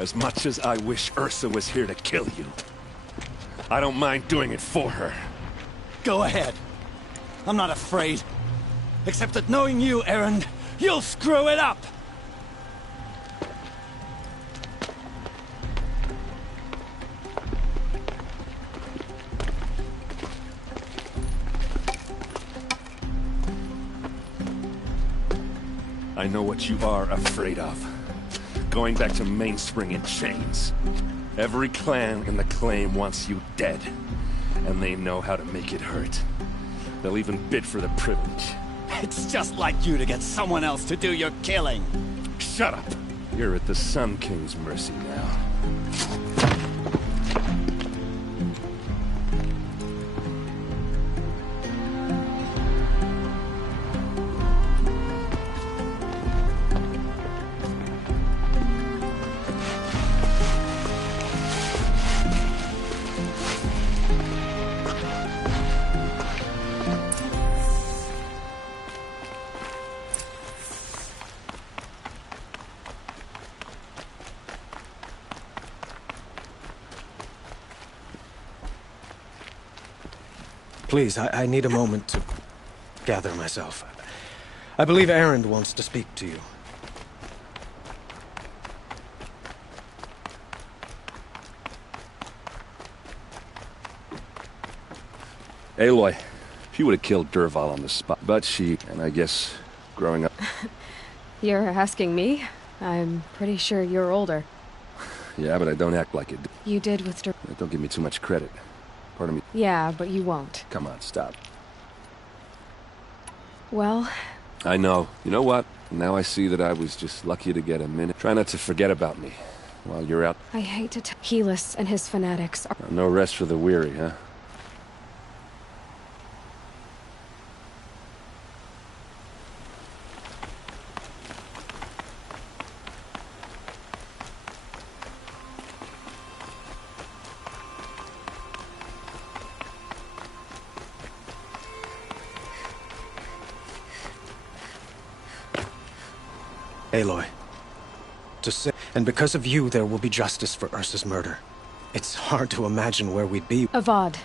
As much as I wish Ursa was here to kill you, I don't mind doing it for her. Go ahead. I'm not afraid. Except that knowing you, Erend, you'll screw it up! I know what you are afraid of. Going back to Mainspring in chains. Every clan in the Claim wants you dead. And they know how to make it hurt. They'll even bid for the privilege. It's just like you to get someone else to do your killing. Shut up! You're at the Sun King's mercy now. Please, I need a moment to gather myself. I believe Erend wants to speak to you. Aloy, she would have killed Dervahl on the spot, but she, and I guess, growing up... You're asking me? I'm pretty sure you're older. Yeah, but I don't act like it. You did with Don't give me too much credit. Pardon me. Yeah, but you won't. Come on, stop. Well... I know. You know what? Now I see that I was just lucky to get a minute. Try not to forget about me while you're out. I hate to Helis and his fanatics are... No rest for the weary, huh? Aloy. To say, and because of you, there will be justice for Ursa's murder. It's hard to imagine where we'd be. Avad.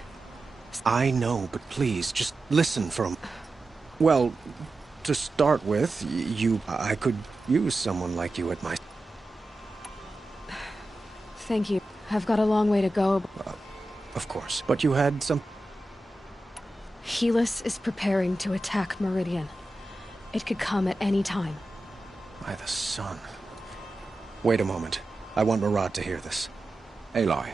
I know, but please, just listen for a... Well, to start with, I could use someone like you at my... Thank you. I've got a long way to go. Of course, but you had some... Helis is preparing to attack Meridian. It could come at any time. By the sun. Wait a moment. I want Murad to hear this. Aloy,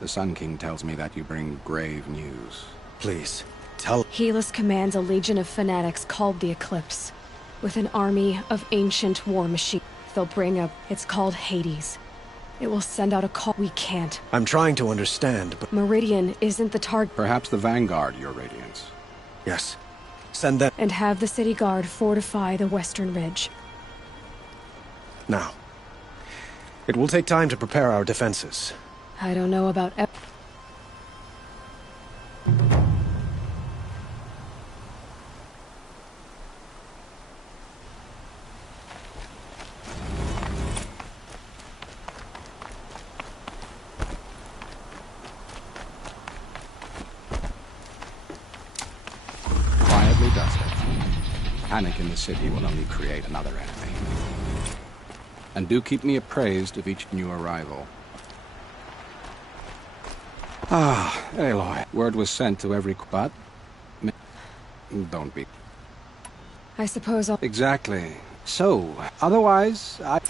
the Sun King tells me that you bring grave news. Please, tell... Helis commands a legion of fanatics called the Eclipse, with an army of ancient war machines. They'll bring up... It's called Hades. It will send out a call. We can't. I'm trying to understand, but... Meridian isn't the target. Perhaps the Vanguard, Your Radiance. Yes. Send them... And have the city guard fortify the western ridge. Now. It will take time to prepare our defenses. I don't know about... Quietly does it. Panic in the city will only create another enemy. And do keep me appraised of each new arrival. Ah, Aloy. Word was sent to every... But... Don't be... I suppose I'll... Exactly. So, otherwise, I...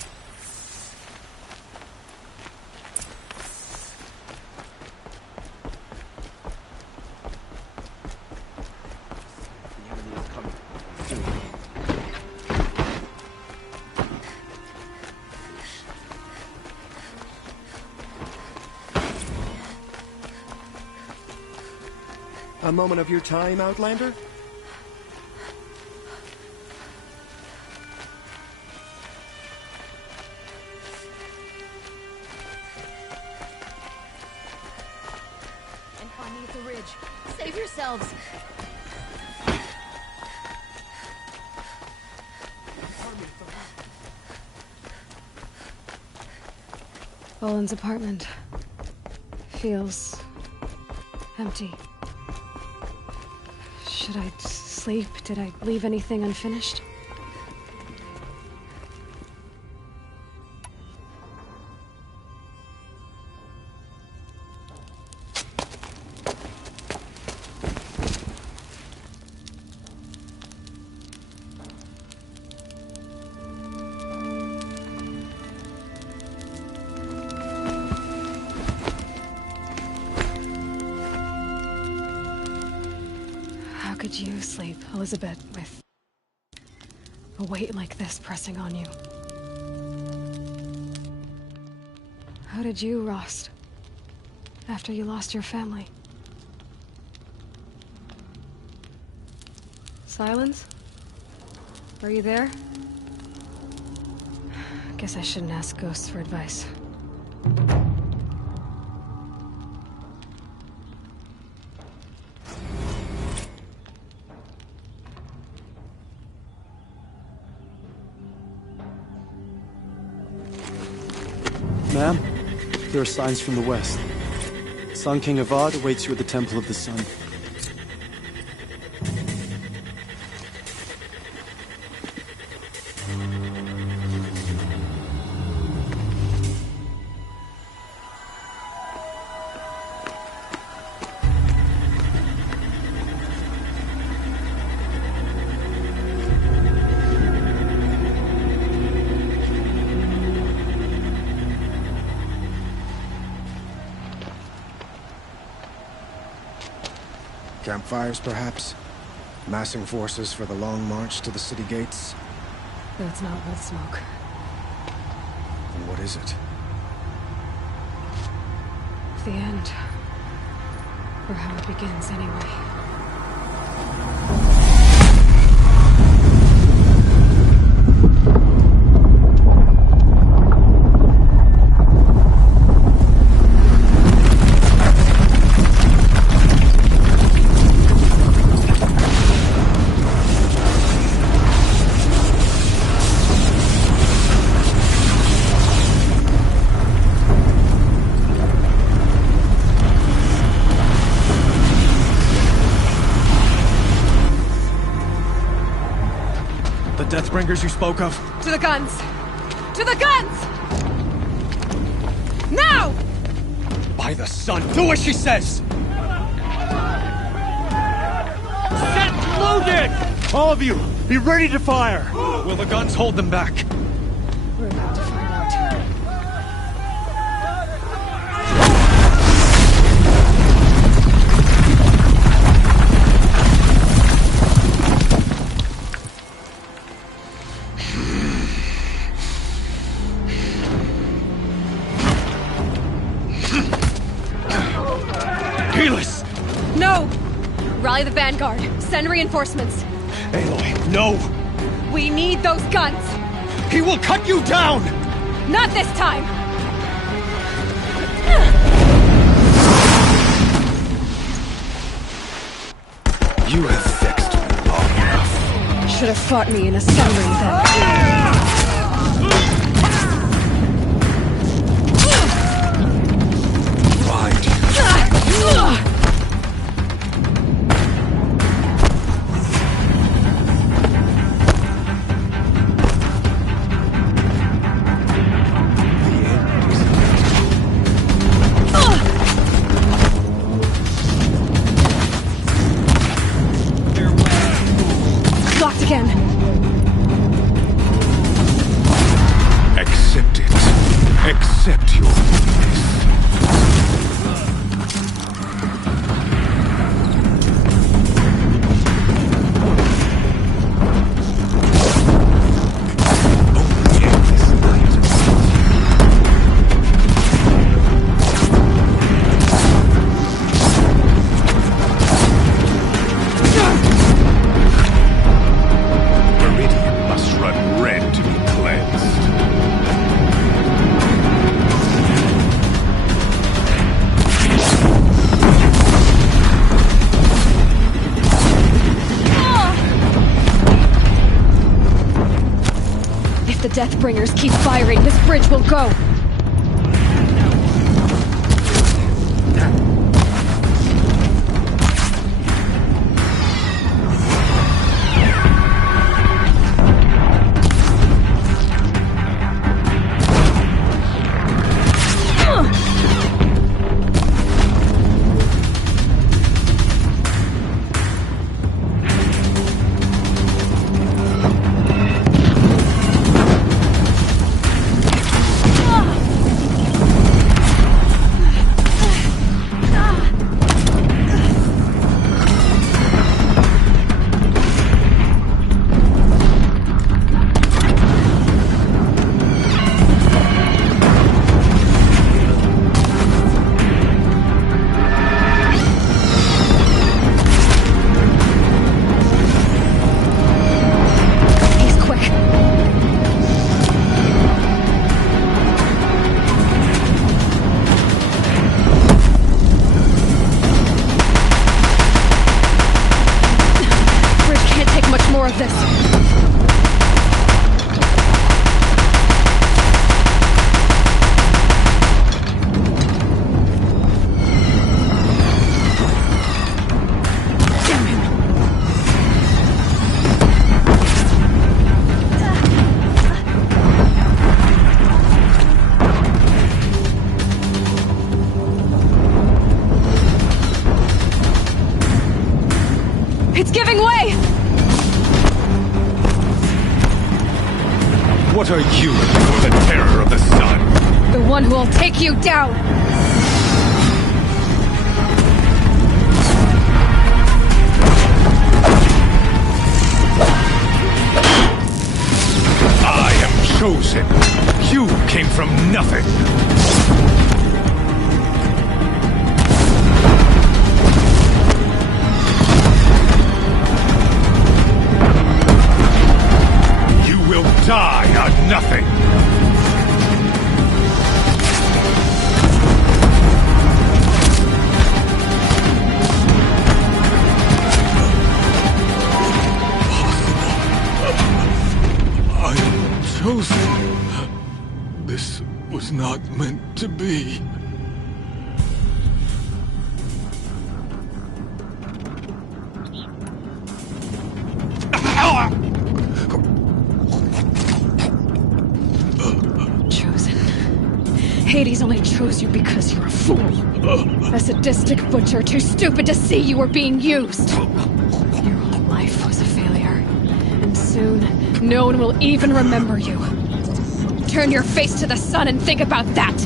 A moment of your time, Outlander? And find me at the ridge. Save yourselves! Boland's apartment feels empty. Should I sleep? Did I leave anything unfinished? How could you sleep, Elizabeth, with a weight like this pressing on you? How did you, Rost, after you lost your family? Silence? Are you there? Guess I shouldn't ask ghosts for advice. Ma'am, there are signs from the west. Sun King Avad awaits you at the Temple of the Sun. Campfires, perhaps? Massing forces for the long march to the city gates? That's not Blood Smoke. And what is it? The end. Or how it begins, anyway. Deathbringers you spoke of? To the guns! To the guns! Now! By the sun, do what she says! Set loaded! All of you, be ready to fire! Will the guns hold them back? We're about to find out. Keyless! No! Rally the Vanguard. Send reinforcements. Aloy, no! We need those guns! He will cut you down! Not this time! You have vexed me long enough. Should have fought me in a summary then. Why do you... Locked again. Accept it. Accept your weakness. Meridian must run red to be cleansed. If the Deathbringers keep firing, this bridge will go. It's giving way! What are you before the terror of the sun? The one who will take you down! Chosen. You came from nothing. You will die on nothing. Chosen. This was not meant to be. Chosen. Hades only chose you because you're a fool. A sadistic butcher too stupid to see you were being used. Your whole life was a failure. And soon, no one will even remember you. Turn your face to the sun and think about that!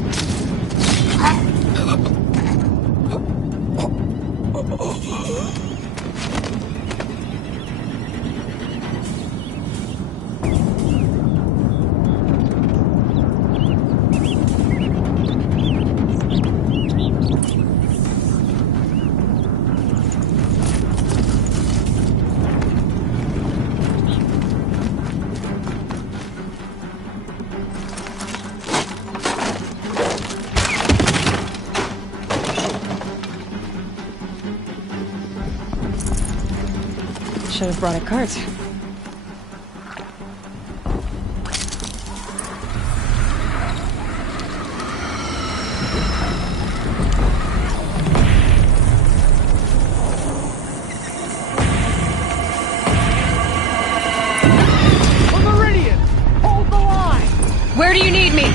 Should have brought a cart. Meridian! Hold the line! Where do you need me?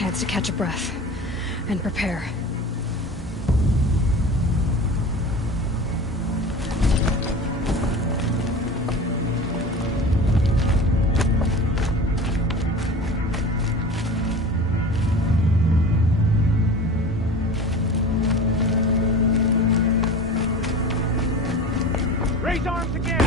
chance to catch a breath and prepare. Raise arms again!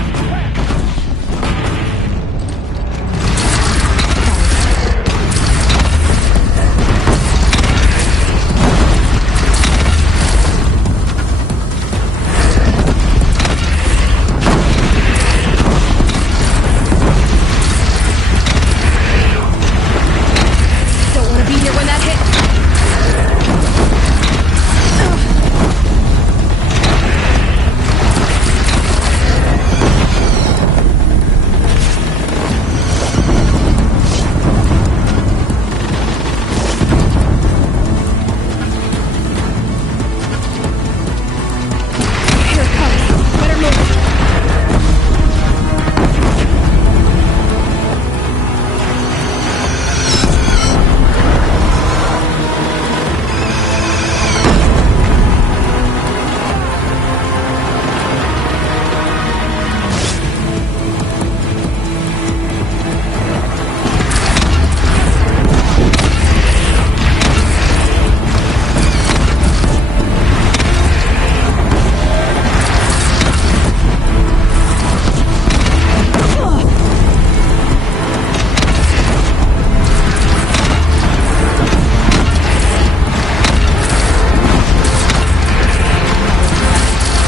Don't want to be here when that hits. Here it comes. Better move.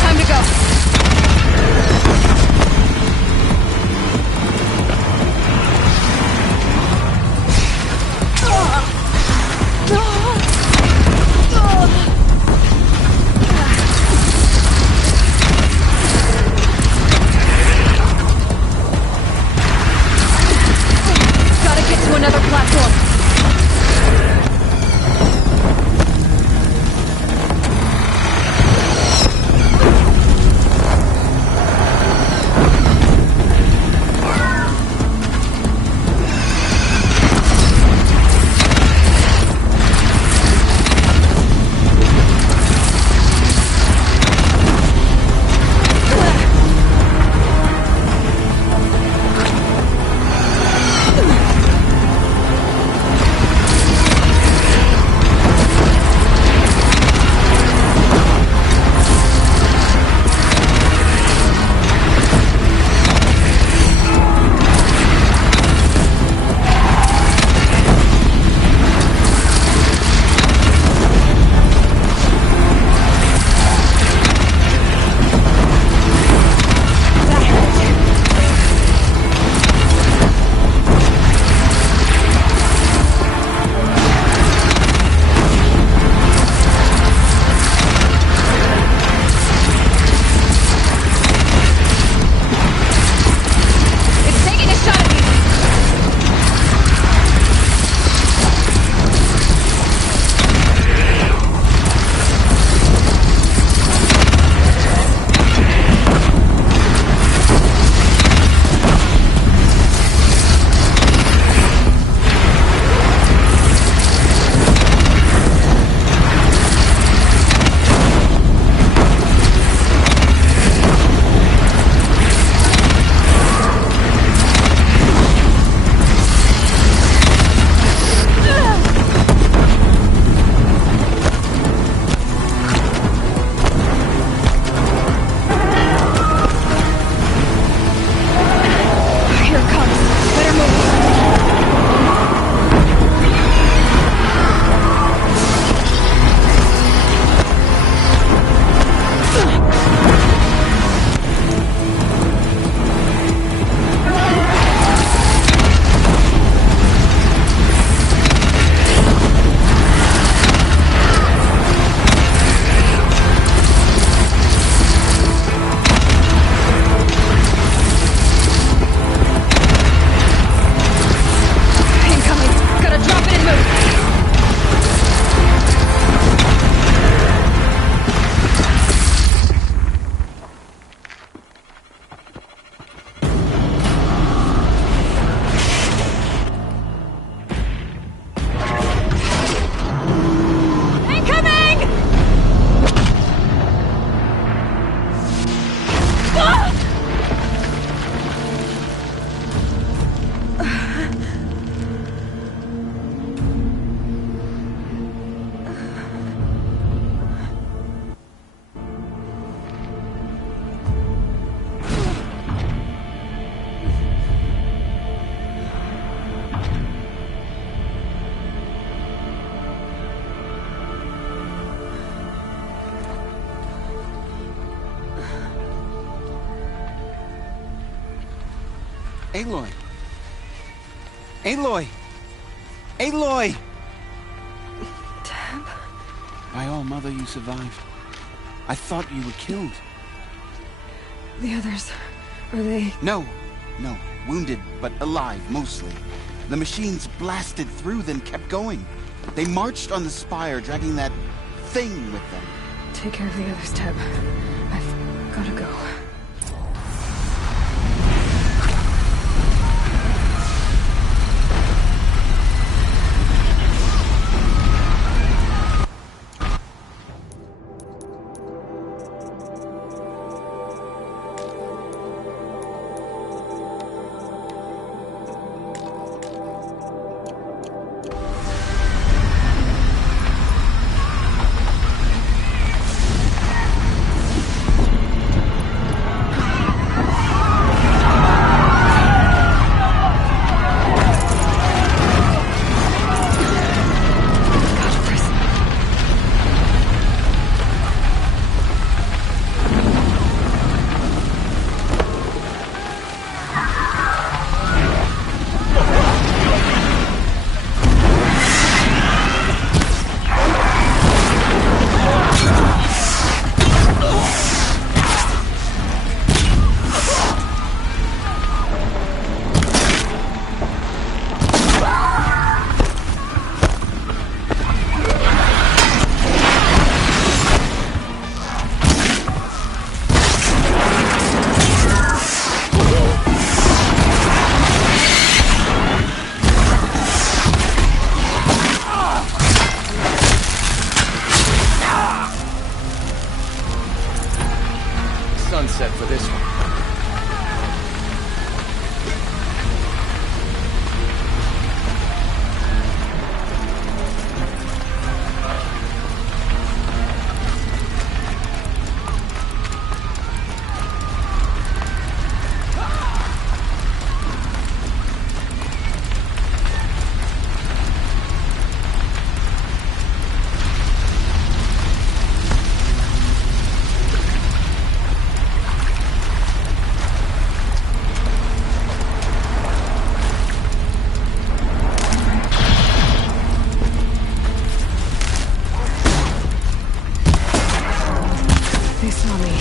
Time to go. Gotta get to another platform. Aloy! Aloy! Aloy! Tab? By all, Mother, you survived. I thought you were killed. The others, are they... No. Wounded, but alive, mostly. The machines blasted through, then kept going. They marched on the spire, dragging that thing with them. Take care of the others, Tab. I've gotta go. Sunset for this one. They saw me.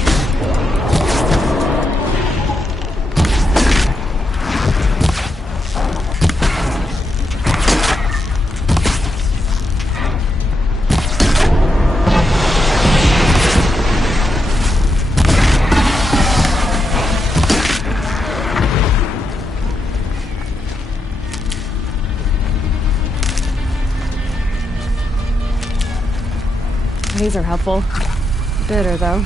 These are helpful. Bitter, though.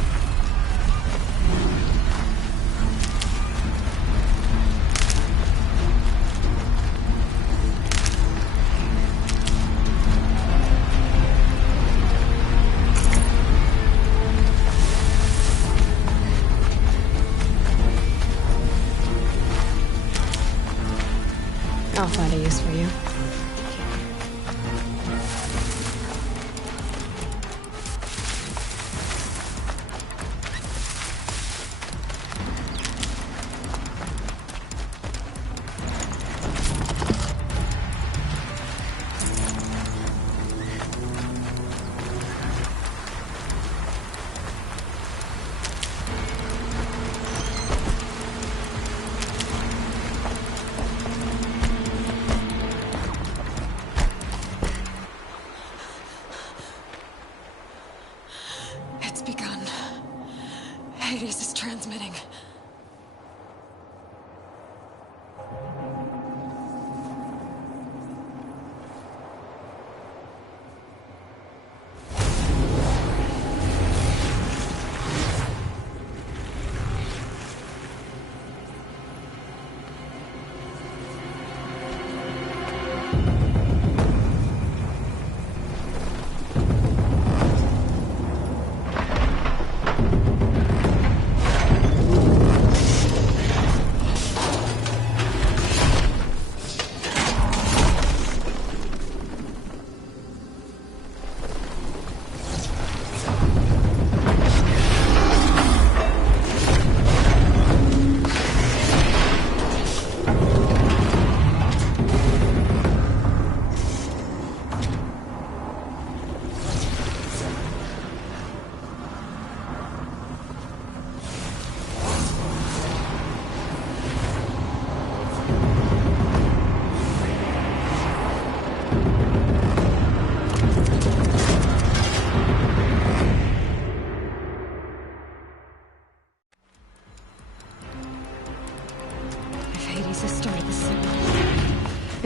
I'll find a use for you.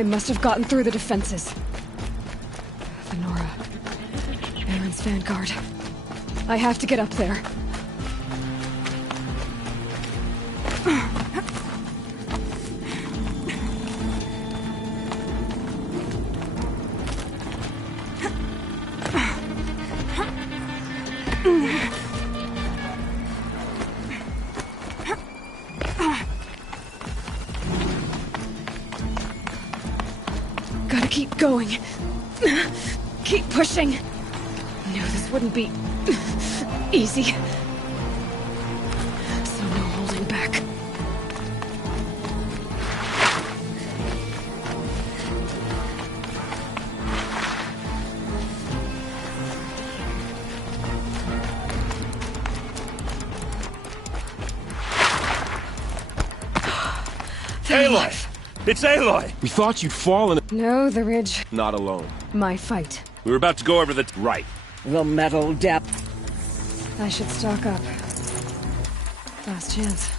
It must have gotten through the defenses. The Nora. Aaron's vanguard. I have to get up there. Gotta keep going. Keep pushing. Knew this wouldn't be easy. So no holding back. Aloy! It's Aloy! We thought you'd fallen. No, the ridge. Not alone. My fight. We were about to go over the... Right. The metal depth. I should stock up. Last chance.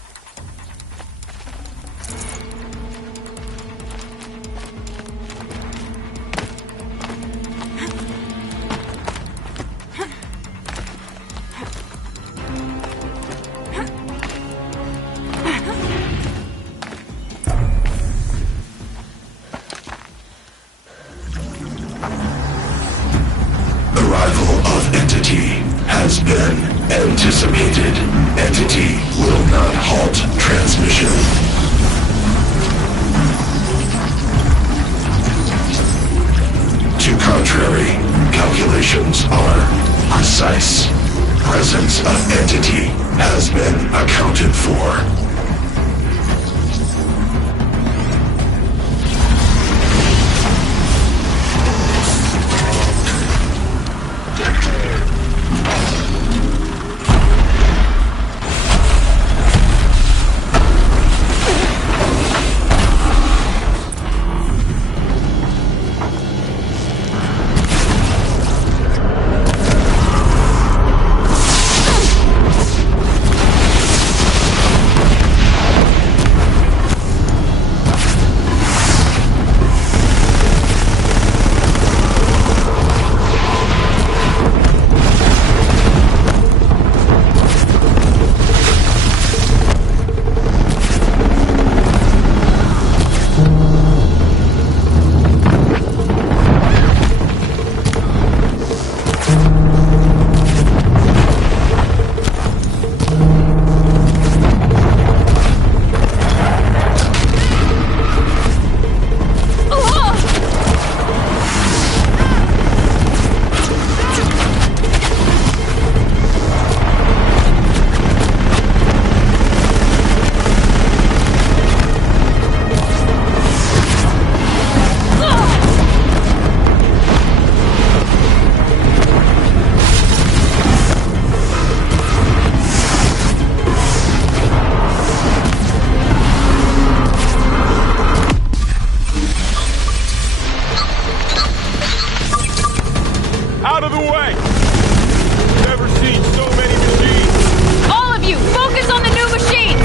Arrival of Entity has been anticipated. Entity will not halt transmission. To contrary, calculations are precise. Presence of Entity has been accounted for. Out of the way! Never seen so many machines! All of you, focus on the new machines!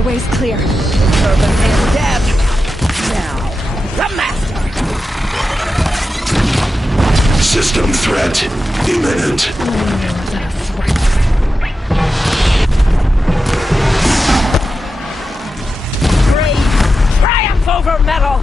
My way's clear. Servant is dead. Now, the master. System threat imminent. Great triumph over metal.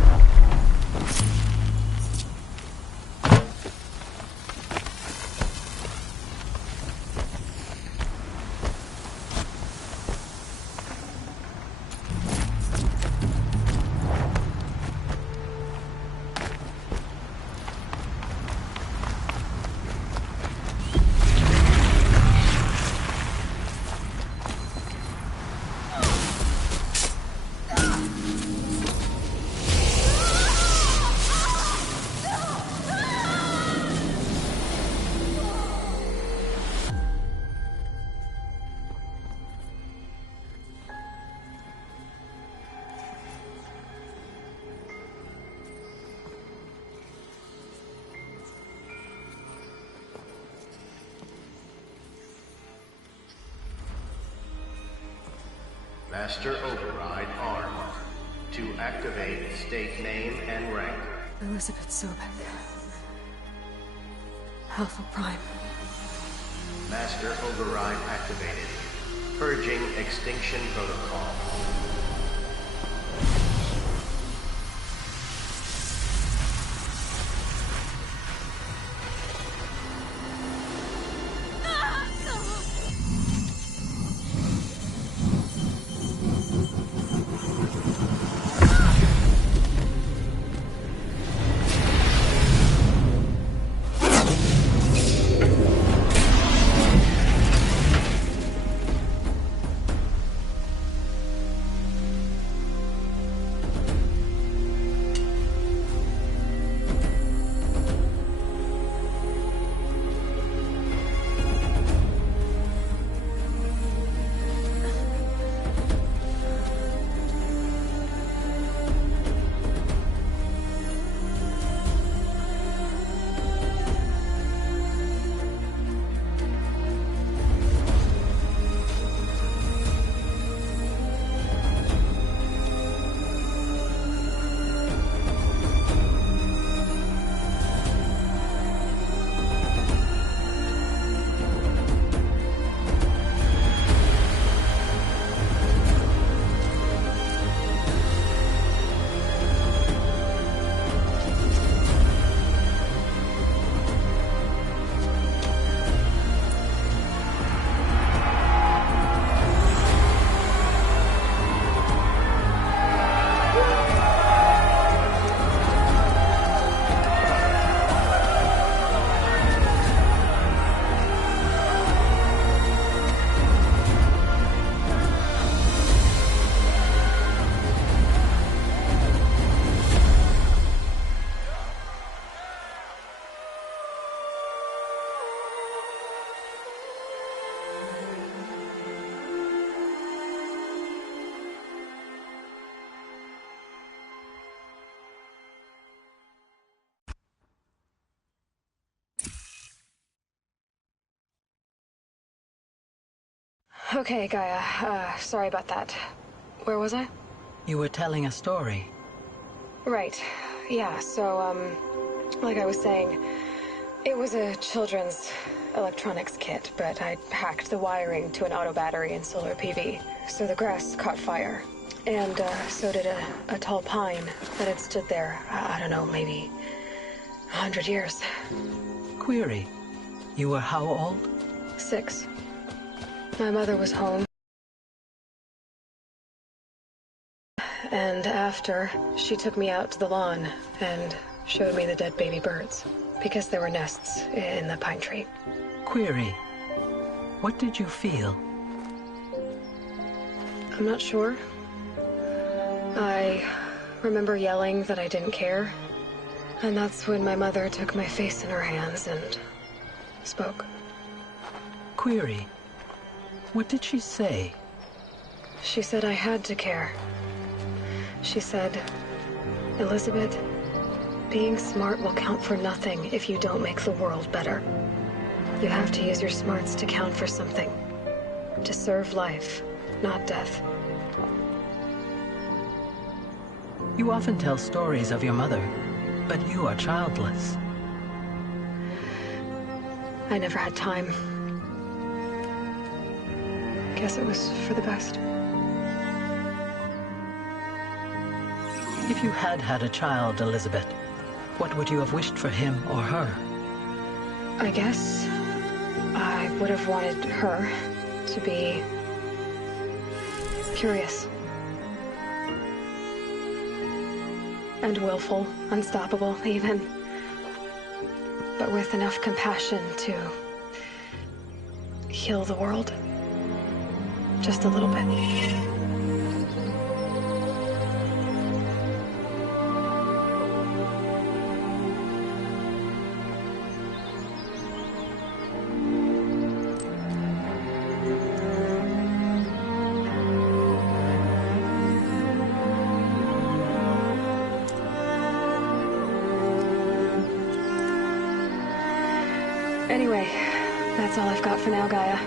Master Override armed. To activate, state name and rank. Elizabeth Sobek. Alpha Prime. Master Override activated. Purging Extinction Protocol. Okay, Gaia. Sorry about that. Where was I? You were telling a story. Right. Yeah, so, like I was saying, it was a children's electronics kit, but I hacked the wiring to an auto battery and solar PV. So the grass caught fire. And, so did a tall pine that had stood there, I don't know, maybe 100 years. Query. You were how old? 6. My mother was home. And after, she took me out to the lawn and showed me the dead baby birds, because there were nests in the pine tree. Query. What did you feel? I'm not sure. I remember yelling that I didn't care. And that's when my mother took my face in her hands and spoke. Query. What did she say? She said I had to care. She said, Elizabeth, being smart will count for nothing if you don't make the world better. You have to use your smarts to count for something. To serve life. not death. You often tell stories of your mother, but you are childless. I never had time. Guess it was for the best. If you had had a child, Elizabeth, what would you have wished for him or her? I guess I would have wanted her to be curious. And willful, unstoppable, even. But with enough compassion to heal the world. Just a little bit. Anyway, that's all I've got for now, Gaia.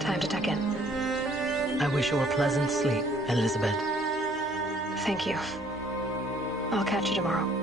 Time to tuck in. I wish you a pleasant sleep, Elizabeth. Thank you. I'll catch you tomorrow.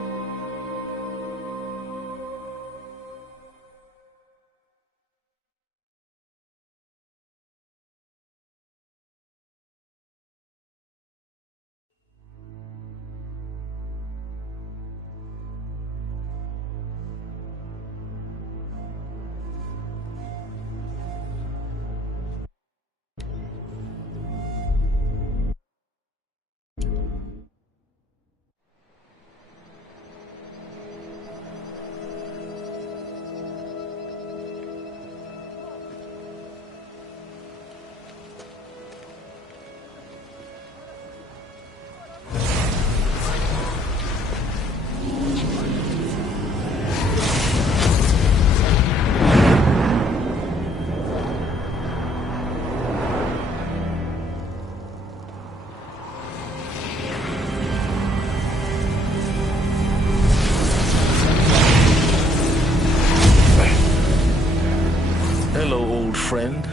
Hello, old friend.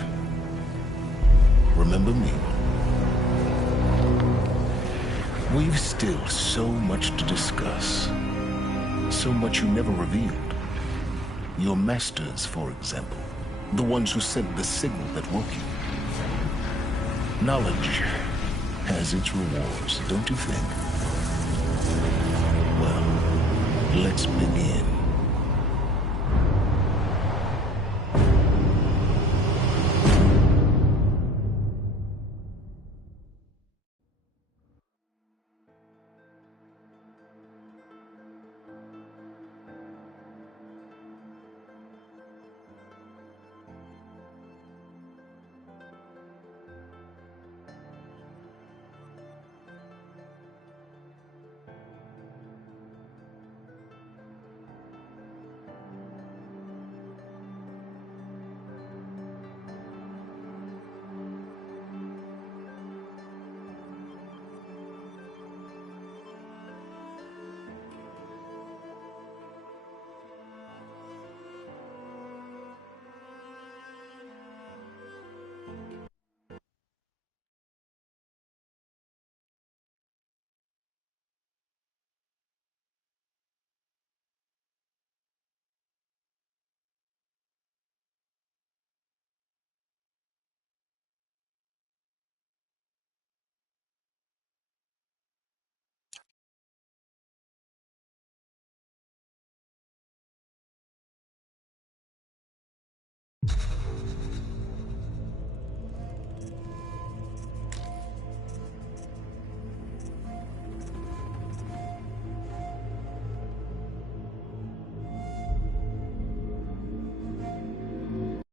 Remember me? We've still so much to discuss. So much you never revealed. Your masters, for example. The ones who sent the signal that woke you. Knowledge has its rewards, don't you think? Well, let's begin.